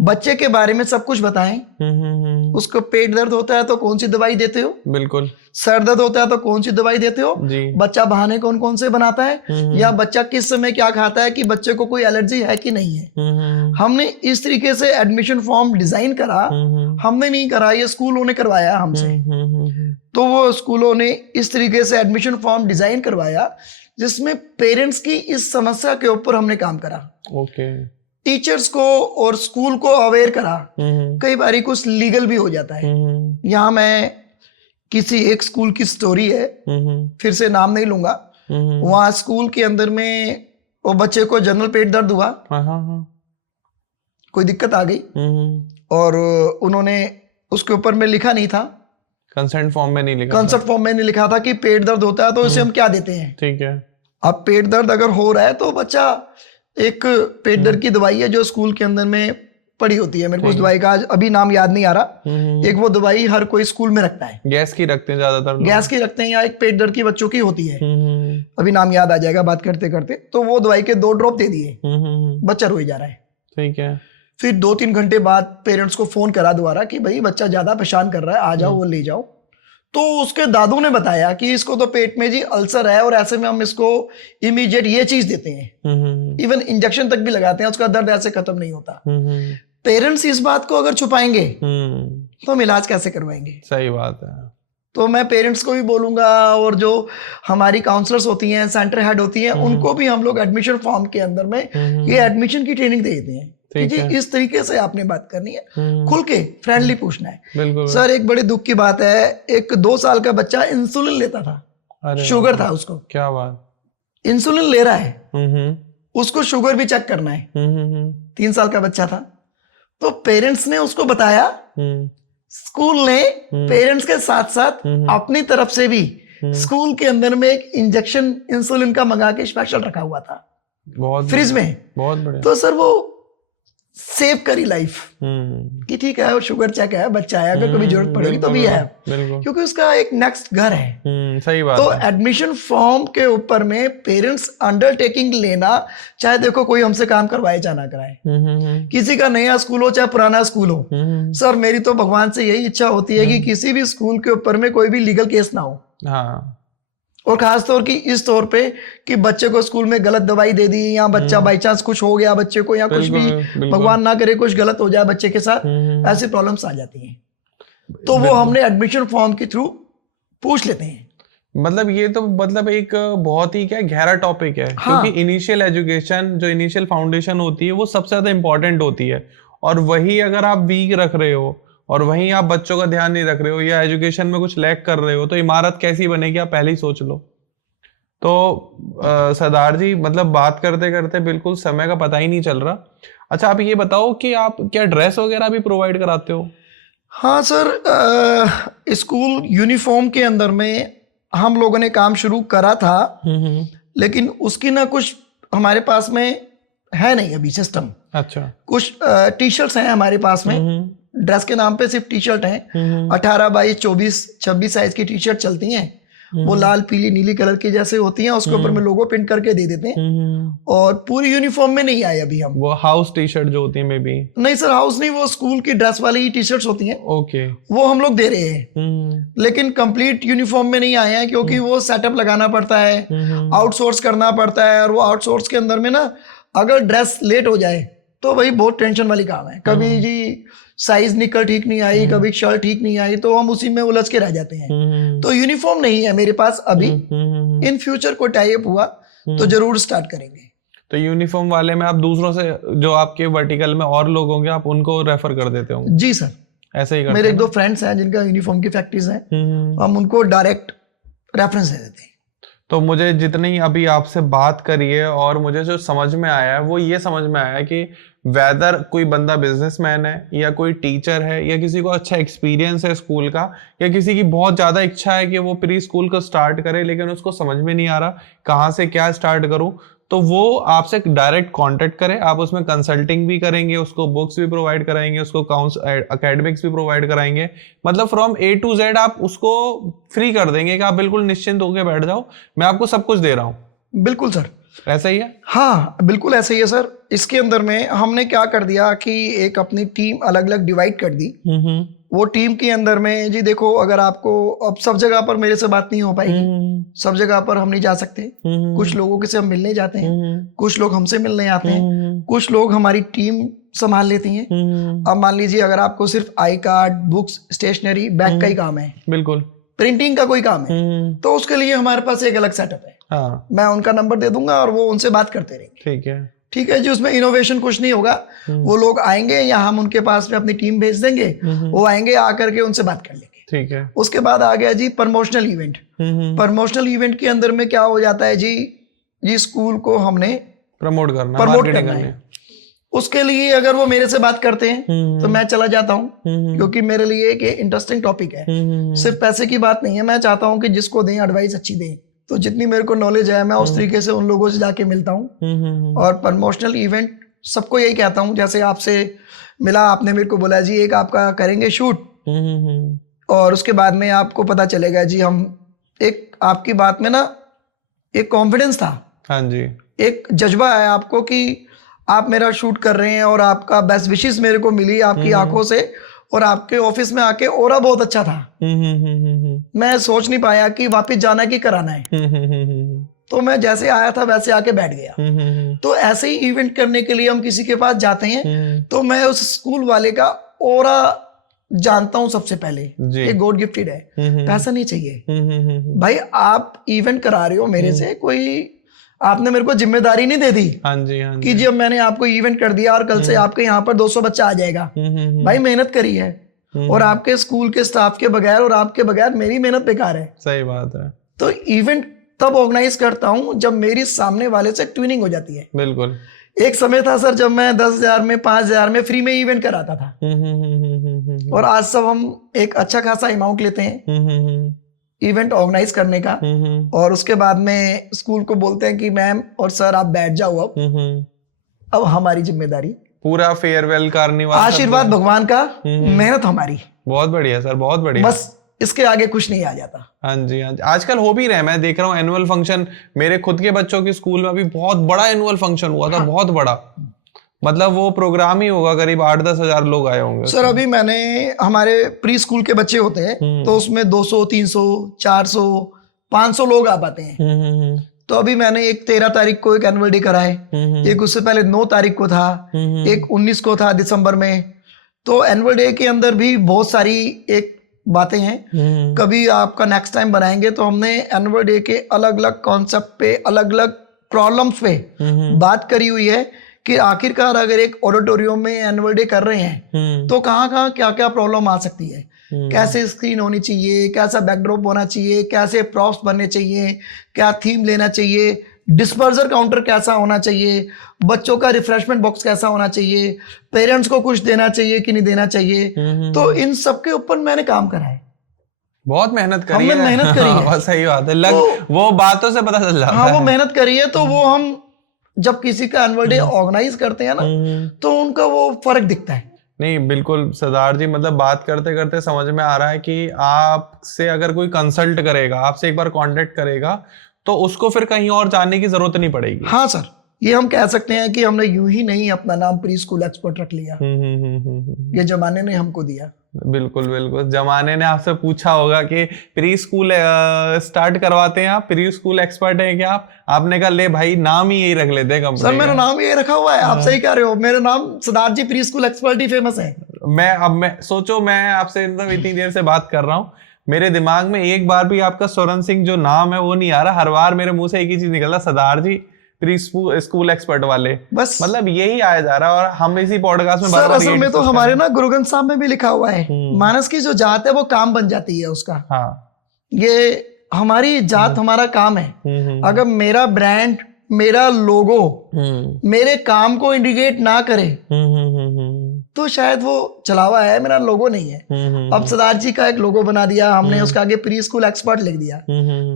बच्चे के बारे में सब कुछ बताएं। उसको पेट दर्द होता है तो कौन सी दवाई देते हो, बिल्कुल, सर दर्द होता है तो कौन सी दवाई देते हो, बच्चा बहाने कौन कौन से बनाता है, या बच्चा किस समय क्या खाता है, कि बच्चे को कोई एलर्जी है कि नहीं है। हमने इस तरीके से एडमिशन फॉर्म डिजाइन करा, हमने नहीं करा, ये स्कूलों ने करवाया हमसे। तो वो स्कूलों ने इस तरीके से एडमिशन फॉर्म डिजाइन करवाया जिसमें पेरेंट्स की इस समस्या के ऊपर हमने काम करा। टीचर्स को और स्कूल को अवेयर करा। कई बार कुछ लीगल भी हो जाता है। यहाँ मैं किसी एक स्कूल की स्टोरी है, फिर से नाम नहीं लूंगा। वहाँ स्कूल के अंदर में वो बच्चे को जनरल पेट दर्द हुआ, कोई दिक्कत आ गई और उन्होंने उसके ऊपर में लिखा नहीं था, कंसेंट फॉर्म में नहीं लिखा था कि पेट दर्द होता है तो इसे हम क्या देते हैं। ठीक है, अब पेट दर्द अगर हो रहा है तो बच्चा, एक पेट दर्द की दवाई है जो स्कूल के अंदर में पड़ी होती है, मेरे को उस दवाई का अभी नाम याद नहीं आ रहा। एक वो दवाई हर कोई स्कूल में रखता है, गैस की रखते हैं ज्यादातर, गैस की रखते हैं, या एक पेट दर्द की बच्चों की होती है, अभी नाम याद आ जाएगा बात करते करते। तो वो दवाई के 2 ड्रॉप दे दिए, बच्चा रोई जा रहा है। ठीक है, फिर 2-3 घंटे बाद पेरेंट्स को फोन करा दोबारा कि भाई बच्चा ज्यादा परेशान कर रहा है, आ जाओ वो ले जाओ। तो उसके दादू ने बताया कि इसको तो पेट में जी अल्सर है और ऐसे में हम इसको इमीडिएट ये चीज देते हैं, इवन इंजेक्शन तक भी लगाते हैं, उसका दर्द ऐसे खत्म नहीं होता। पेरेंट्स इस बात को अगर छुपाएंगे तो हम इलाज कैसे करवाएंगे। सही बात है। तो मैं पेरेंट्स को भी बोलूंगा, और जो हमारी काउंसलर्स होती हैं, सेंटर हेड होती हैं, उनको भी हम लोग एडमिशन फॉर्म के अंदर में ये एडमिशन की ट्रेनिंग देते हैं कि जी इस तरीके से आपने बात करनी है, खुल के फ्रेंडली पूछना है। सर एक बड़े दुख की बात है, एक 2 साल का बच्चा इंसुलिन लेता था, शुगर था उसको, क्या बात, इंसुलिन ले रहा है, उसको शुगर भी चेक करना है, 3 साल का बच्चा था। तो पेरेंट्स ने उसको बताया, स्कूल ने पेरेंट्स के साथ साथ अपनी तरफ से भी स्कूल के अंदर में एक इंजेक्शन इंसुलिन का मंगा के स्पेशल रखा हुआ था, बहुत फ्रिज में, बहुत बढ़िया। तो सर वो सेव करी लाइफ कि ठीक है शुगर चेक है, बच्चा है, अगर कभी जरूरत पड़ेगी तो भी है, क्योंकि उसका एक नेक्स्ट घर है। सही बात। तो एडमिशन फॉर्म के ऊपर में पेरेंट्स अंडरटेकिंग लेना, चाहे देखो कोई हमसे काम करवाए चाहे ना कराए, किसी का नया स्कूल हो चाहे पुराना स्कूल हो, सर मेरी तो भगवान से यही इच्छा होती है कि किसी भी स्कूल के ऊपर में कोई भी लीगल केस ना हो। हाँ। और खास तौर की इस तौर पे कि बच्चे को स्कूल में गलत दवाई दे दी, या बच्चा बाई चांस कुछ हो गया बच्चे को, या कुछ भी भगवान ना करे कुछ गलत हो जाए बच्चे के साथ, ऐसी प्रॉब्लम्स आ जाती हैं। तो वो हमने एडमिशन फॉर्म के थ्रू पूछ लेते हैं। मतलब ये तो मतलब एक बहुत ही क्या गहरा टॉपिक है। हाँ। क्योंकि इनिशियल एजुकेशन, जो इनिशियल फाउंडेशन होती है, वो सबसे ज्यादा इंपॉर्टेंट होती है, और वही अगर आप वीक रख रहे हो और वहीं आप बच्चों का ध्यान नहीं रख रहे हो, या एजुकेशन में कुछ लैग कर रहे हो, तो इमारत कैसी बनेगी आप पहले ही सोच लो। तो सरदार जी, मतलब बात करते करते बिल्कुल समय का पता ही नहीं चल रहा। अच्छा आप ये बताओ कि आप क्या ड्रेस वगैरह भी प्रोवाइड कराते हो? हाँ सर, स्कूल यूनिफॉर्म के अंदर में हम लोगों ने काम शुरू करा था, लेकिन उसकी ना कुछ हमारे पास में है नहीं अभी सिस्टम। अच्छा। कुछ टी शर्ट्स हैं हमारे पास में, ड्रेस के नाम पे सिर्फ टी शर्ट है, 18, 22, 24, 26 साइज की टी शर्ट चलती हैं, वो लाल पीली नीली कलर की जैसे होती हैं, उसके ऊपर में लोगो प्रिंट करके दे देते हैं, और पूरी यूनिफॉर्म में नहीं आए अभी हम। वो हाउस टी शर्ट जो होती है मे बी? नहीं सर, हाउस नहीं, वो स्कूल की ड्रेस वाली ही टी शर्ट्स होती हैं। ओके। वो हम लोग दे रहे हैं, लेकिन कंप्लीट यूनिफॉर्म में नहीं आए हैं, क्योंकि वो सेटअप लगाना पड़ता है, आउटसोर्स करना पड़ता है, और वो आउटसोर्स के अंदर में ना अगर ड्रेस लेट हो जाए तो भाई बहुत टेंशन वाली काम है। कभी जी साइज निकल ठीक नहीं आई, कभी शर्ट ठीक नहीं आई, तो हम उसी में उलझ के रह जाते हैं। तो यूनिफॉर्म नहीं है मेरे पास अभी, इन फ्यूचर को टाई अप हुआ तो जरूर स्टार्ट करेंगे। तो यूनिफॉर्म वाले में आप दूसरों से, जो आपके वर्टिकल में और लोग होंगे, आप उनको रेफर कर देते होंगे? जी सर, ऐसे ही मेरे 1-2 फ्रेंड्स हैं जिनका यूनिफॉर्म की फैक्ट्रीज हैं, हम उनको डायरेक्ट रेफरेंस दे देते हैं। तो मुझे जितनी अभी आपसे बात करी है और मुझे जो समझ में आया है, वो ये समझ में आया है कि वेदर कोई बंदा बिजनेसमैन है, या कोई टीचर है, या किसी को अच्छा एक्सपीरियंस है स्कूल का, या किसी की बहुत ज़्यादा इच्छा है कि वो प्री स्कूल को स्टार्ट करे, लेकिन उसको समझ में नहीं आ रहा कहाँ से क्या स्टार्ट करूँ, तो वो आपसे डायरेक्ट कांटेक्ट करे, आप उसमें कंसल्टिंग भी करेंगे, उसको बुक्स भी प्रोवाइड कराएंगे, उसको एकेडमिक्स भी प्रोवाइड कराएंगे, मतलब फ्रॉम A to Z आप उसको फ्री कर देंगे कि आप बिल्कुल निश्चिंत होकर बैठ जाओ, मैं आपको सब कुछ दे रहा हूँ। बिल्कुल सर, ऐसा ही है। हाँ बिल्कुल ऐसा ही है सर। इसके अंदर में हमने क्या कर दिया कि एक अपनी टीम अलग अलग डिवाइड कर दी। वो टीम के अंदर में जी देखो, अगर आपको अब सब जगह पर मेरे से बात नहीं हो पाएगी, सब जगह पर हम नहीं जा सकते, कुछ लोगों के से हम मिलने जाते हैं, कुछ लोग हमसे मिलने आते हैं, कुछ लोग हमारी टीम संभाल लेती हैं। अब मान लीजिए अगर आपको सिर्फ I card, books, stationery, bag का ही काम है, बिल्कुल प्रिंटिंग का कोई काम है, तो उसके लिए हमारे पास एक अलग सेटअप है। हाँ, मैं उनका नंबर दे दूंगा और वो उनसे बात करते रहेंगे। ठीक है, ठीक है जी, उसमें इनोवेशन कुछ नहीं होगा। वो लोग आएंगे या हम उनके पास में अपनी टीम भेज देंगे, वो आएंगे, आकर के उनसे बात कर लेंगे। ठीक है। उसके बाद आ गया जी प्रमोशनल इवेंट। प्रमोशनल इवेंट के अंदर में क्या हो जाता है जी स्कूल को हमने प्रमोट करना है। उसके लिए अगर वो मेरे से बात करते हैं तो मैं चला जाता हूँ, क्योंकि मेरे लिए एक इंटरेस्टिंग टॉपिक है। सिर्फ पैसे की बात नहीं है, मैं चाहता हूँ कि जिसको दें एडवाइस अच्छी दें, तो जितनी मेरे को नॉलेज है मैं उस तरीके से उन लोगों से जाके मिलता हूँ। और प्रमोशनल इवेंट सबको यही कहता हूँ, जैसे आपसे मिला, आपने मेरे को बोला जी एक आपका करेंगे शूट, और उसके बाद में आपको पता चलेगा जी हम एक आपकी बात में ना एक कॉन्फिडेंस था, हाँ जी, एक जज्बा है आपको कि आप मेरा शूट कर रहे हैं और आपका बेस्ट विशेस मेरे को मिली आपकी आंखों से, और आपके ऑफिस में आके ओरा बहुत अच्छा था। मैं सोच नहीं पाया कि वापस जाना है कि कराना है, तो मैं जैसे आया था वैसे आके बैठ गया। तो ऐसे ही इवेंट करने के लिए हम किसी के पास जाते हैं तो मैं उस स्कूल वाले का ओरा जानता हूं सबसे पहले, ये गॉड गिफ्टेड है, पैसा नहीं चाहिए भाई। आप इवेंट करा रहे हो मेरे से, कोई आपने मेरे को जिम्मेदारी नहीं दे दी कि जी अब मैंने आपको इवेंट कर दिया और कल से आपके यहाँ पर 200 बच्चा आ जाएगा। भाई मेहनत करी है, और आपके स्कूल के स्टाफ के बगैर और आपके बगैर मेरी मेहनत बेकार है। सही बात है। तो इवेंट तब ऑर्गेनाइज करता हूं जब मेरी सामने वाले से ट्यूनिंग हो जाती है। बिल्कुल। एक समय था सर जब मैं 10,000 में 5,000 में फ्री में इवेंट कराता था, और आज सब हम एक अच्छा खासा अमाउंट लेते हैं इवेंट ऑर्गेनाइज करने का, और उसके बाद में स्कूल को बोलते हैं कि मैम और सर आप बैठ जाओ, अब हमारी जिम्मेदारी, पूरा फेयरवेल कार्निवल, आशीर्वाद भगवान का, मेहनत हमारी। बहुत बढ़िया सर, बहुत बढ़िया। बस इसके आगे कुछ नहीं आ जाता। हाँ जी, हाँ जी, आजकल हो भी रहे, मैं देख रहा हूँ एनुअल फंक्शन, मेरे खुद के बच्चों के स्कूल में अभी बहुत बड़ा एनुअल फंक्शन हुआ था। बहुत बड़ा, मतलब वो प्रोग्राम ही होगा, करीब 8-10 हजार लोग आए होंगे सर। अभी मैंने हमारे प्री स्कूल के बच्चे होते हैं तो उसमें 200, 300, 400, 500 लोग आ पाते हैं। तो अभी मैंने एक 13 तारीख को एक एनुअल डे कराए, एक उससे पहले 9 तारीख को था, एक 19 को था दिसंबर में। तो एनुअल डे के अंदर भी बहुत सारी एक बातें हैं। कभी आपका नेक्स्ट टाइम बनाएंगे तो हमने एनुअल डे के अलग अलग कॉन्सेप्ट पे, अलग अलग प्रॉब्लम्स पे बात करी हुई है कि आखिरकार अगर एक ऑडिटोरियम में एनुअल डे कर रहे हैं तो कहाँ क्या क्या प्रॉब्लम आ सकती है, कैसे स्क्रीन होनी चाहिए, कैसा बैकड्रॉप होना चाहिए, कैसे प्रॉप्स बनने चाहिए, क्या थीम लेना चाहिए, डिस्पर्जर काउंटर कैसा होना चाहिए, बच्चों का रिफ्रेशमेंट बॉक्स कैसा होना चाहिए, पेरेंट्स को कुछ देना चाहिए कि नहीं देना चाहिए। तो इन सब के ऊपर मैंने काम करा है। बहुत मेहनत करी है। मेहनत करी है। बहुत सही बात है। वो बातों से पता चल जाता है। हाँ, वो मेहनत करी है। तो वो हम जब किसी का एनुअल डे ऑर्गेनाइज करते हैं ना तो उनका वो फर्क दिखता है। नहीं, बिल्कुल सरदार जी, मतलब बात करते करते समझ में आ रहा है कि आपसे अगर कोई कंसल्ट करेगा, आपसे एक बार कांटेक्ट करेगा तो उसको फिर कहीं और जाने की जरूरत नहीं पड़ेगी। हाँ सर, ये हम कह सकते हैं कि हमने यूं ही नहीं अपना नाम प्री स्कूल एक्सपर्ट रख लिया। ये जमाने ने हमको दिया। बिल्कुल बिल्कुल, जमाने ने आपसे पूछा होगा कि प्री स्कूल स्टार्ट करवाते हैं आप, प्री स्कूल एक्सपर्ट हैं क्या आप? आपने कहा ले भाई नाम ही यही रख लेते हैं कंपनी। सर मेरा नाम ये रखा हुआ है। आप सही कह रहे हो, मेरा नाम सरदार जी प्री स्कूल एक्सपर्ट ही फेमस है। मैं सोचो, मैं आपसे इतनी देर से बात कर रहा हूँ, मेरे दिमाग में एक बार भी आपका स्वरण सिंह जो नाम है वो नहीं आ रहा। हर बार मेरे मुंह से एक ही चीज निकल रहा, सरदार जी प्री स्कूल एक्सपर्ट वाले। बस मतलब यही आया जा रहा है। और हम इसी पॉडकास्ट में सर असल में तो हमारे ना गुरु ग्रंथ साहब में भी लिखा हुआ है, मानस की जो जात है वो काम बन जाती है उसका। हाँ, ये हमारी जात हमारा काम है। अगर मेरा ब्रांड, मेरा लोगो मेरे काम को इंडिकेट ना करे तो देखो शायद वो चला हुआ है, मेरा लोगो नहीं है। अब सरदार जी का एक लोगो बना दिया हमने, उसके आगे प्री स्कूल एक्सपर्ट लिख दिया,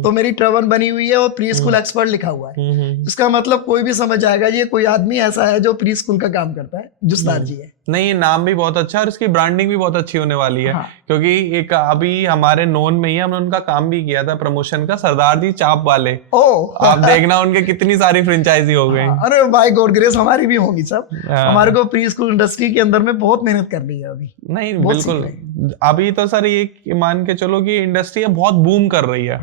तो मेरी ट्रवन बनी हुई है और प्री स्कूल एक्सपर्ट लिखा हुआ है। इसका मतलब कोई भी समझ जाएगा ये कोई आदमी ऐसा है जो प्री स्कूल का काम करता है, जो सरदार जी है। नहीं, ये नाम भी बहुत अच्छा है और इसकी ब्रांडिंग भी बहुत अच्छी होने वाली है। क्योंकि एक अभी हमारे नोन में ही हमने उनका काम भी किया था प्रमोशन का, सरदार जी चाप वाले। आप देखना उनके कितनी सारी फ्रेंचाइजी हो गई। अरे भाई गॉड ग्रेस हमारी भी होंगी सब। हमारे को प्री स्कूल इंडस्ट्री के अंदर में बहुत मेहनत करनी है अभी। नहीं बिल्कुल, अभी तो सर ये मान के चलो कि इंडस्ट्री बहुत बूम कर रही है।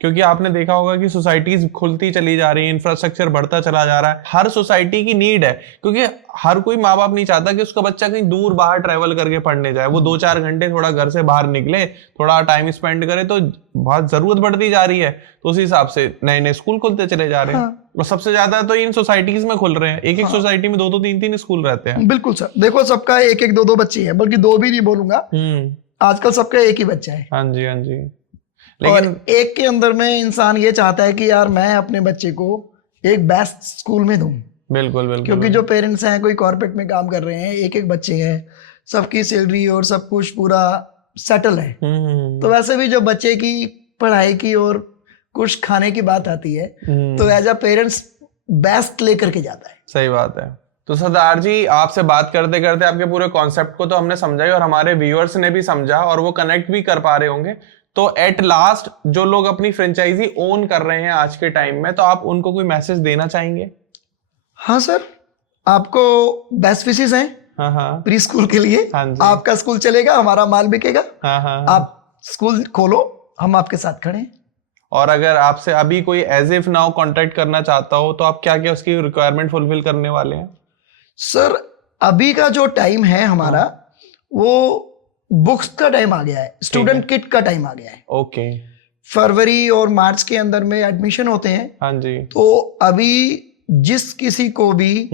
क्योंकि आपने देखा होगा कि सोसाइटीज खुलती चली जा रही है, इंफ्रास्ट्रक्चर बढ़ता चला जा रहा है। हर सोसाइटी की नीड है, क्योंकि हर कोई माँ बाप नहीं चाहता कि उसका बच्चा कहीं दूर बाहर ट्रेवल करके पढ़ने जाए। वो 2-4 घंटे थोड़ा घर से बाहर निकले, थोड़ा टाइम स्पेंड करे, तो बहुत जरूरत बढ़ती जा रही है। तो उस हिसाब से नए नए स्कूल खुलते चले जा रहे हैं। और सबसे ज्यादा तो इन सोसाइटीज में खुल रहे हैं। एक एक सोसाइटी में 2-2 3-3 स्कूल रहते हैं। बिल्कुल सर, देखो सबका 1-1 2-2 बच्चे हैं, बल्कि 2 भी नहीं बोलूंगा, आजकल सबका एक ही बच्चा है। हाँ जी, हाँ जी। लेकिन और एक के अंदर में इंसान ये चाहता है कि यार मैं अपने बच्चे को एक बेस्ट स्कूल में दूं। बिल्कुल बिल्कुल। क्योंकि जो पेरेंट्स हैं, कोई कॉर्पोरेट में काम कर रहे हैं, एक एक बच्चे हैं, सबकी सैलरी और सब कुछ पूरा सेटल है। तो वैसे भी जो बच्चे की पढ़ाई की और कुछ खाने की बात आती है तो एज अ पेरेंट्स बेस्ट लेकर के जाता है। सही बात है। तो सरदार जी, आपसे बात करते करते आपके पूरे कॉन्सेप्ट को तो हमने समझा ही, और हमारे व्यूअर्स ने भी समझा और वो कनेक्ट भी कर पा रहे होंगे। तो एट लास्ट जो लोग अपनी फ्रेंचाइजी ओन कर रहे हैं आज के टाइम में, तो आप उनको कोई मैसेज देना चाहेंगे? हाँ सर, आपको बेस्ट विशेस हैं। हाँ प्री स्कूल के लिए। हाँ जी। आपका स्कूल चलेगा, हमारा माल बिकेगा। हाँ। आप स्कूल खोलो, हम आपके साथ खड़े हैं। और अगर आपसे अभी कोई एज इफ नाउ कांटेक्ट करना चाहता हो, तो आप क्या क्या उसकी रिक्वायरमेंट फुलफिल करने वाले हैं? सर अभी का जो टाइम है हमारा, वो बुक्स का टाइम आ गया है, स्टूडेंट किट का टाइम आ गया है। ओके। फरवरी और मार्च के अंदर में एडमिशन होते हैं। हाँ जी। तो अभी जिस किसी को भी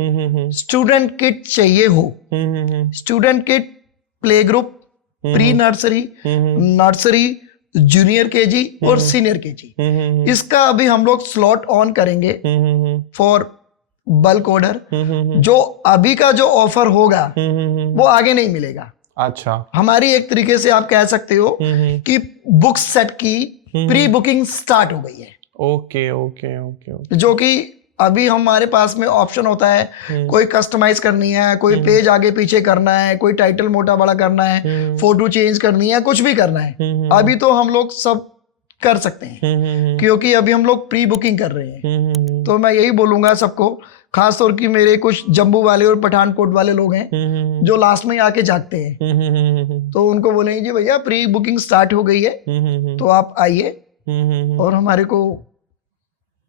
स्टूडेंट किट चाहिए हो, student kit play group, pre nursery, nursery, junior KG और सीनियर केजी, इसका अभी हम लोग स्लॉट ऑन करेंगे फॉर बल्क ऑर्डर। जो अभी का जो ऑफर होगा वो आगे नहीं मिलेगा। अच्छा। हमारी एक तरीके से आप कह सकते हो कि बुक सेट की प्री बुकिंग स्टार्ट हो गई है। Okay okay okay. जो कि अभी हमारे पास में ऑप्शन होता है, कोई कस्टमाइज करनी है, कोई पेज आगे पीछे करना है, कोई टाइटल मोटा बड़ा करना है, फोटो चेंज करनी है, कुछ भी करना है, अभी तो हम लोग सब कर सकते हैं क्योंकि अभी हम लोग प्री बुकिंग कर रहे हैं। तो मैं यही बोलूंगा सबको, खास तौर की मेरे कुछ जम्मू वाले और पठानकोट वाले लोग हैं जो लास्ट में आके जागते हैं, तो उनको बोलेंगे जी भैया प्री बुकिंग स्टार्ट हो गई है, तो आप आइए और हमारे को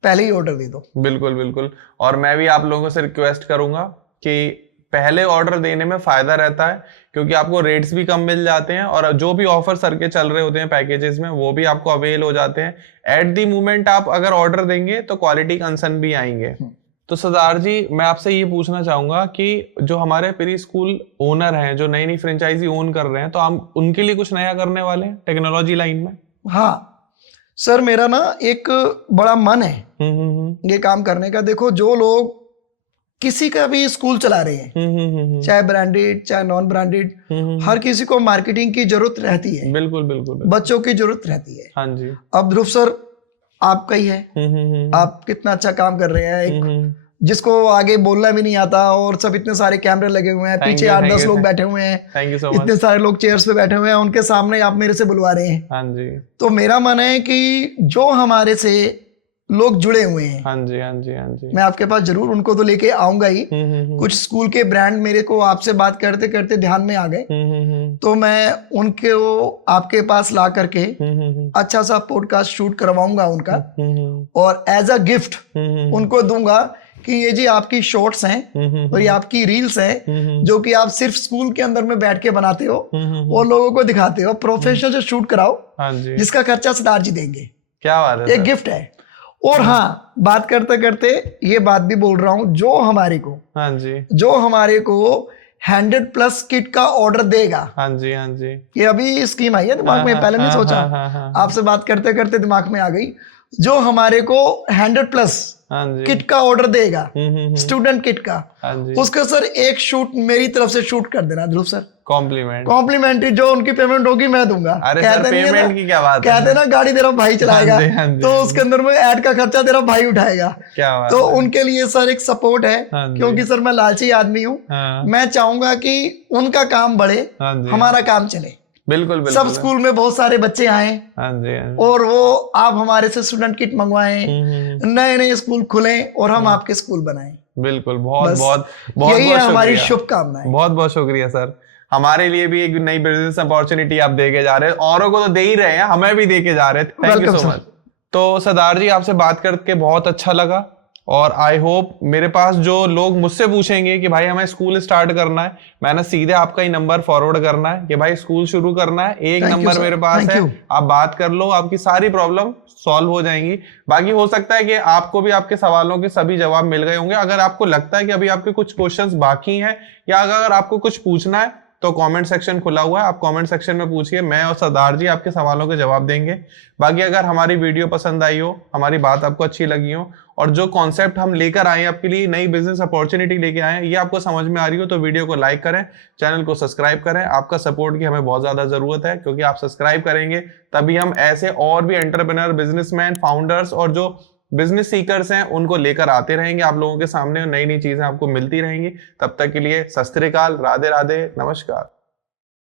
पहले ही ऑर्डर दे दो। बिल्कुल बिल्कुल। और मैं भी आप लोगों से रिक्वेस्ट करूंगा कि पहले ऑर्डर देने में फायदा रहता है, क्योंकि आपको रेट्स भी कम मिल जाते हैं और जो भी ऑफर सर के चल रहे होते हैं पैकेजेस में, वो भी आपको अवेल हो जाते हैं। एट द मोमेंट आप अगर ऑर्डर देंगे तो क्वालिटी कंसर्न भी आएंगे। तो सरदार जी, मैं आपसे ये पूछना चाहूंगा कि जो हमारे प्री स्कूल ओनर हैं, जो नई नई फ्रेंचाइजी ओन कर रहे हैं, तो हम उनके लिए कुछ नया करने वाले हैं टेक्नोलॉजी लाइन में? हाँ सर, मेरा ना एक बड़ा मन है ये काम करने का। देखो, जो लोग किसी का भी स्कूल चला रहे हैं, चाहे ब्रांडेड चाहे नॉन ब्रांडेड, हर किसी को मार्केटिंग की जरूरत रहती है। बिल्कुल बिल्कुल। बच्चों की जरूरत रहती है। हाँ जी। अब ध्रुव सर आपका ही है, आप कितना अच्छा काम कर रहे हैं। एक जिसको आगे बोलना भी नहीं आता और सब इतने सारे कैमरे लगे हुए हैं, पीछे 8-10 लोग बैठे हुए हैं, इतने सारे लोग चेयर्स पे बैठे हुए हैं, उनके सामने आप मेरे से बुलवा रहे हैं। हाँ जी। तो मेरा मन है कि जो हमारे से लोग जुड़े हुए हैं, हाँ जी हाँ जी हाँ जी, मैं आपके पास जरूर उनको तो लेके आऊंगा ही। कुछ स्कूल के ब्रांड मेरे को आपसे बात करते करते ध्यान में आ गए, तो मैं उनके वो आपके पास ला करके अच्छा सा पॉडकास्ट शूट करवाऊंगा उनका, और एज अ गिफ्ट उनको दूंगा कि ये जी आपकी शॉर्ट्स हैं और ये आपकी रील्स हैं जो कि आप सिर्फ स्कूल के अंदर में बैठ के बनाते हो और लोगों को दिखाते हो। प्रोफेशनल से शूट कराओ, जिसका खर्चा सरदार जी देंगे। क्या बात है, एक गिफ्ट है। और हाँ, बात करते करते ये बात भी बोल रहा हूँ, जो हमारे को 100+ किट का ऑर्डर देगा, हाँ जी, ये अभी स्कीम आई है दिमाग में, पहले नहीं सोचा, आपसे बात करते करते दिमाग में आ गई। जो हमारे को 100+ हाँ जी। किट का ऑर्डर देगा, स्टूडेंट किट का, हाँ जी। उसका सर एक शूट मेरी तरफ से शूट कर देना ध्रुव सर, कॉम्प्लीमेंट्री, जो उनकी पेमेंट होगी मैं दूंगा। अरे सर पेमेंट की क्या बात है, कहते ना गाड़ी तेरा भाई चलाएगा, हाँ जी, हाँ जी, तो उसके अंदर में ऐड का खर्चा तेरा भाई उठाएगा। क्या बात तो है। उनके लिए सर एक सपोर्ट है, हाँ जी। क्योंकि सर मैं लालची आदमी हूँ। हाँ। मैं चाहूंगा कि उनका काम बढ़े, हाँ जी, हमारा काम चले। बिल्कुल बिल्कुल। सब स्कूल में बहुत सारे बच्चे आए, हाँ जी, हाँ जी। और वो आप हमारे से स्टूडेंट किट मंगवाएं, नए नए स्कूल खुलें और हम आपके स्कूल बनाएं। बिल्कुल, बहुत बस बहुत बहुत यही है बहुत हमारी शुक्रिया, शुभकामनाएं। बहुत बहुत शुक्रिया सर। हमारे लिए भी एक नई बिजनेस अपॉर्चुनिटी आप दे के जा रहे हैं, औरों को तो दे ही रहे हैं, हमें भी दे के जा रहे हैं। Thank you Welcome, so sir. Much. तो सरदार जी आपसे बात करके बहुत अच्छा लगा, और आई होप मेरे पास जो लोग मुझसे पूछेंगे कि भाई हमें स्कूल स्टार्ट करना है, मैंने सीधे आपका ही नंबर फॉरवर्ड करना है कि भाई स्कूल शुरू करना है, एक Thank you, नंबर sir. मेरे पास Thank है, you. आप बात कर लो, आपकी सारी प्रॉब्लम सॉल्व हो जाएंगी। बाकी हो सकता है कि आपको भी आपके सवालों के सभी जवाब मिल गए होंगे। अगर आपको लगता है कि अभी आपके कुछ क्वेश्चंस बाकी हैं, या अगर आपको कुछ पूछना है, तो कमेंट सेक्शन खुला हुआ है, आप कमेंट सेक्शन में पूछिए, मैं और सरदार जी आपके सवालों के जवाब देंगे। बाकी अगर हमारी वीडियो पसंद आई हो, हमारी बात आपको अच्छी लगी हो, और जो कॉन्सेप्ट हम लेकर आए आपके लिए, नई बिजनेस अपॉर्चुनिटी लेके आए हैं, ये आपको समझ में आ रही हो, तो वीडियो को लाइक करें, चैनल को सब्सक्राइब करें। आपका सपोर्ट की हमें बहुत ज्यादा जरूरत है, क्योंकि आप सब्सक्राइब करेंगे तभी हम ऐसे और भी एंटरप्रेन्योर, बिजनेसमैन, फाउंडर्स और जो बिजनेस सीकर्स हैं उनको लेकर आते रहेंगे आप लोगों के सामने, नई नई चीजें आपको मिलती रहेंगी। तब तक के लिए सत श्री अकाल, राधे राधे, नमस्कार।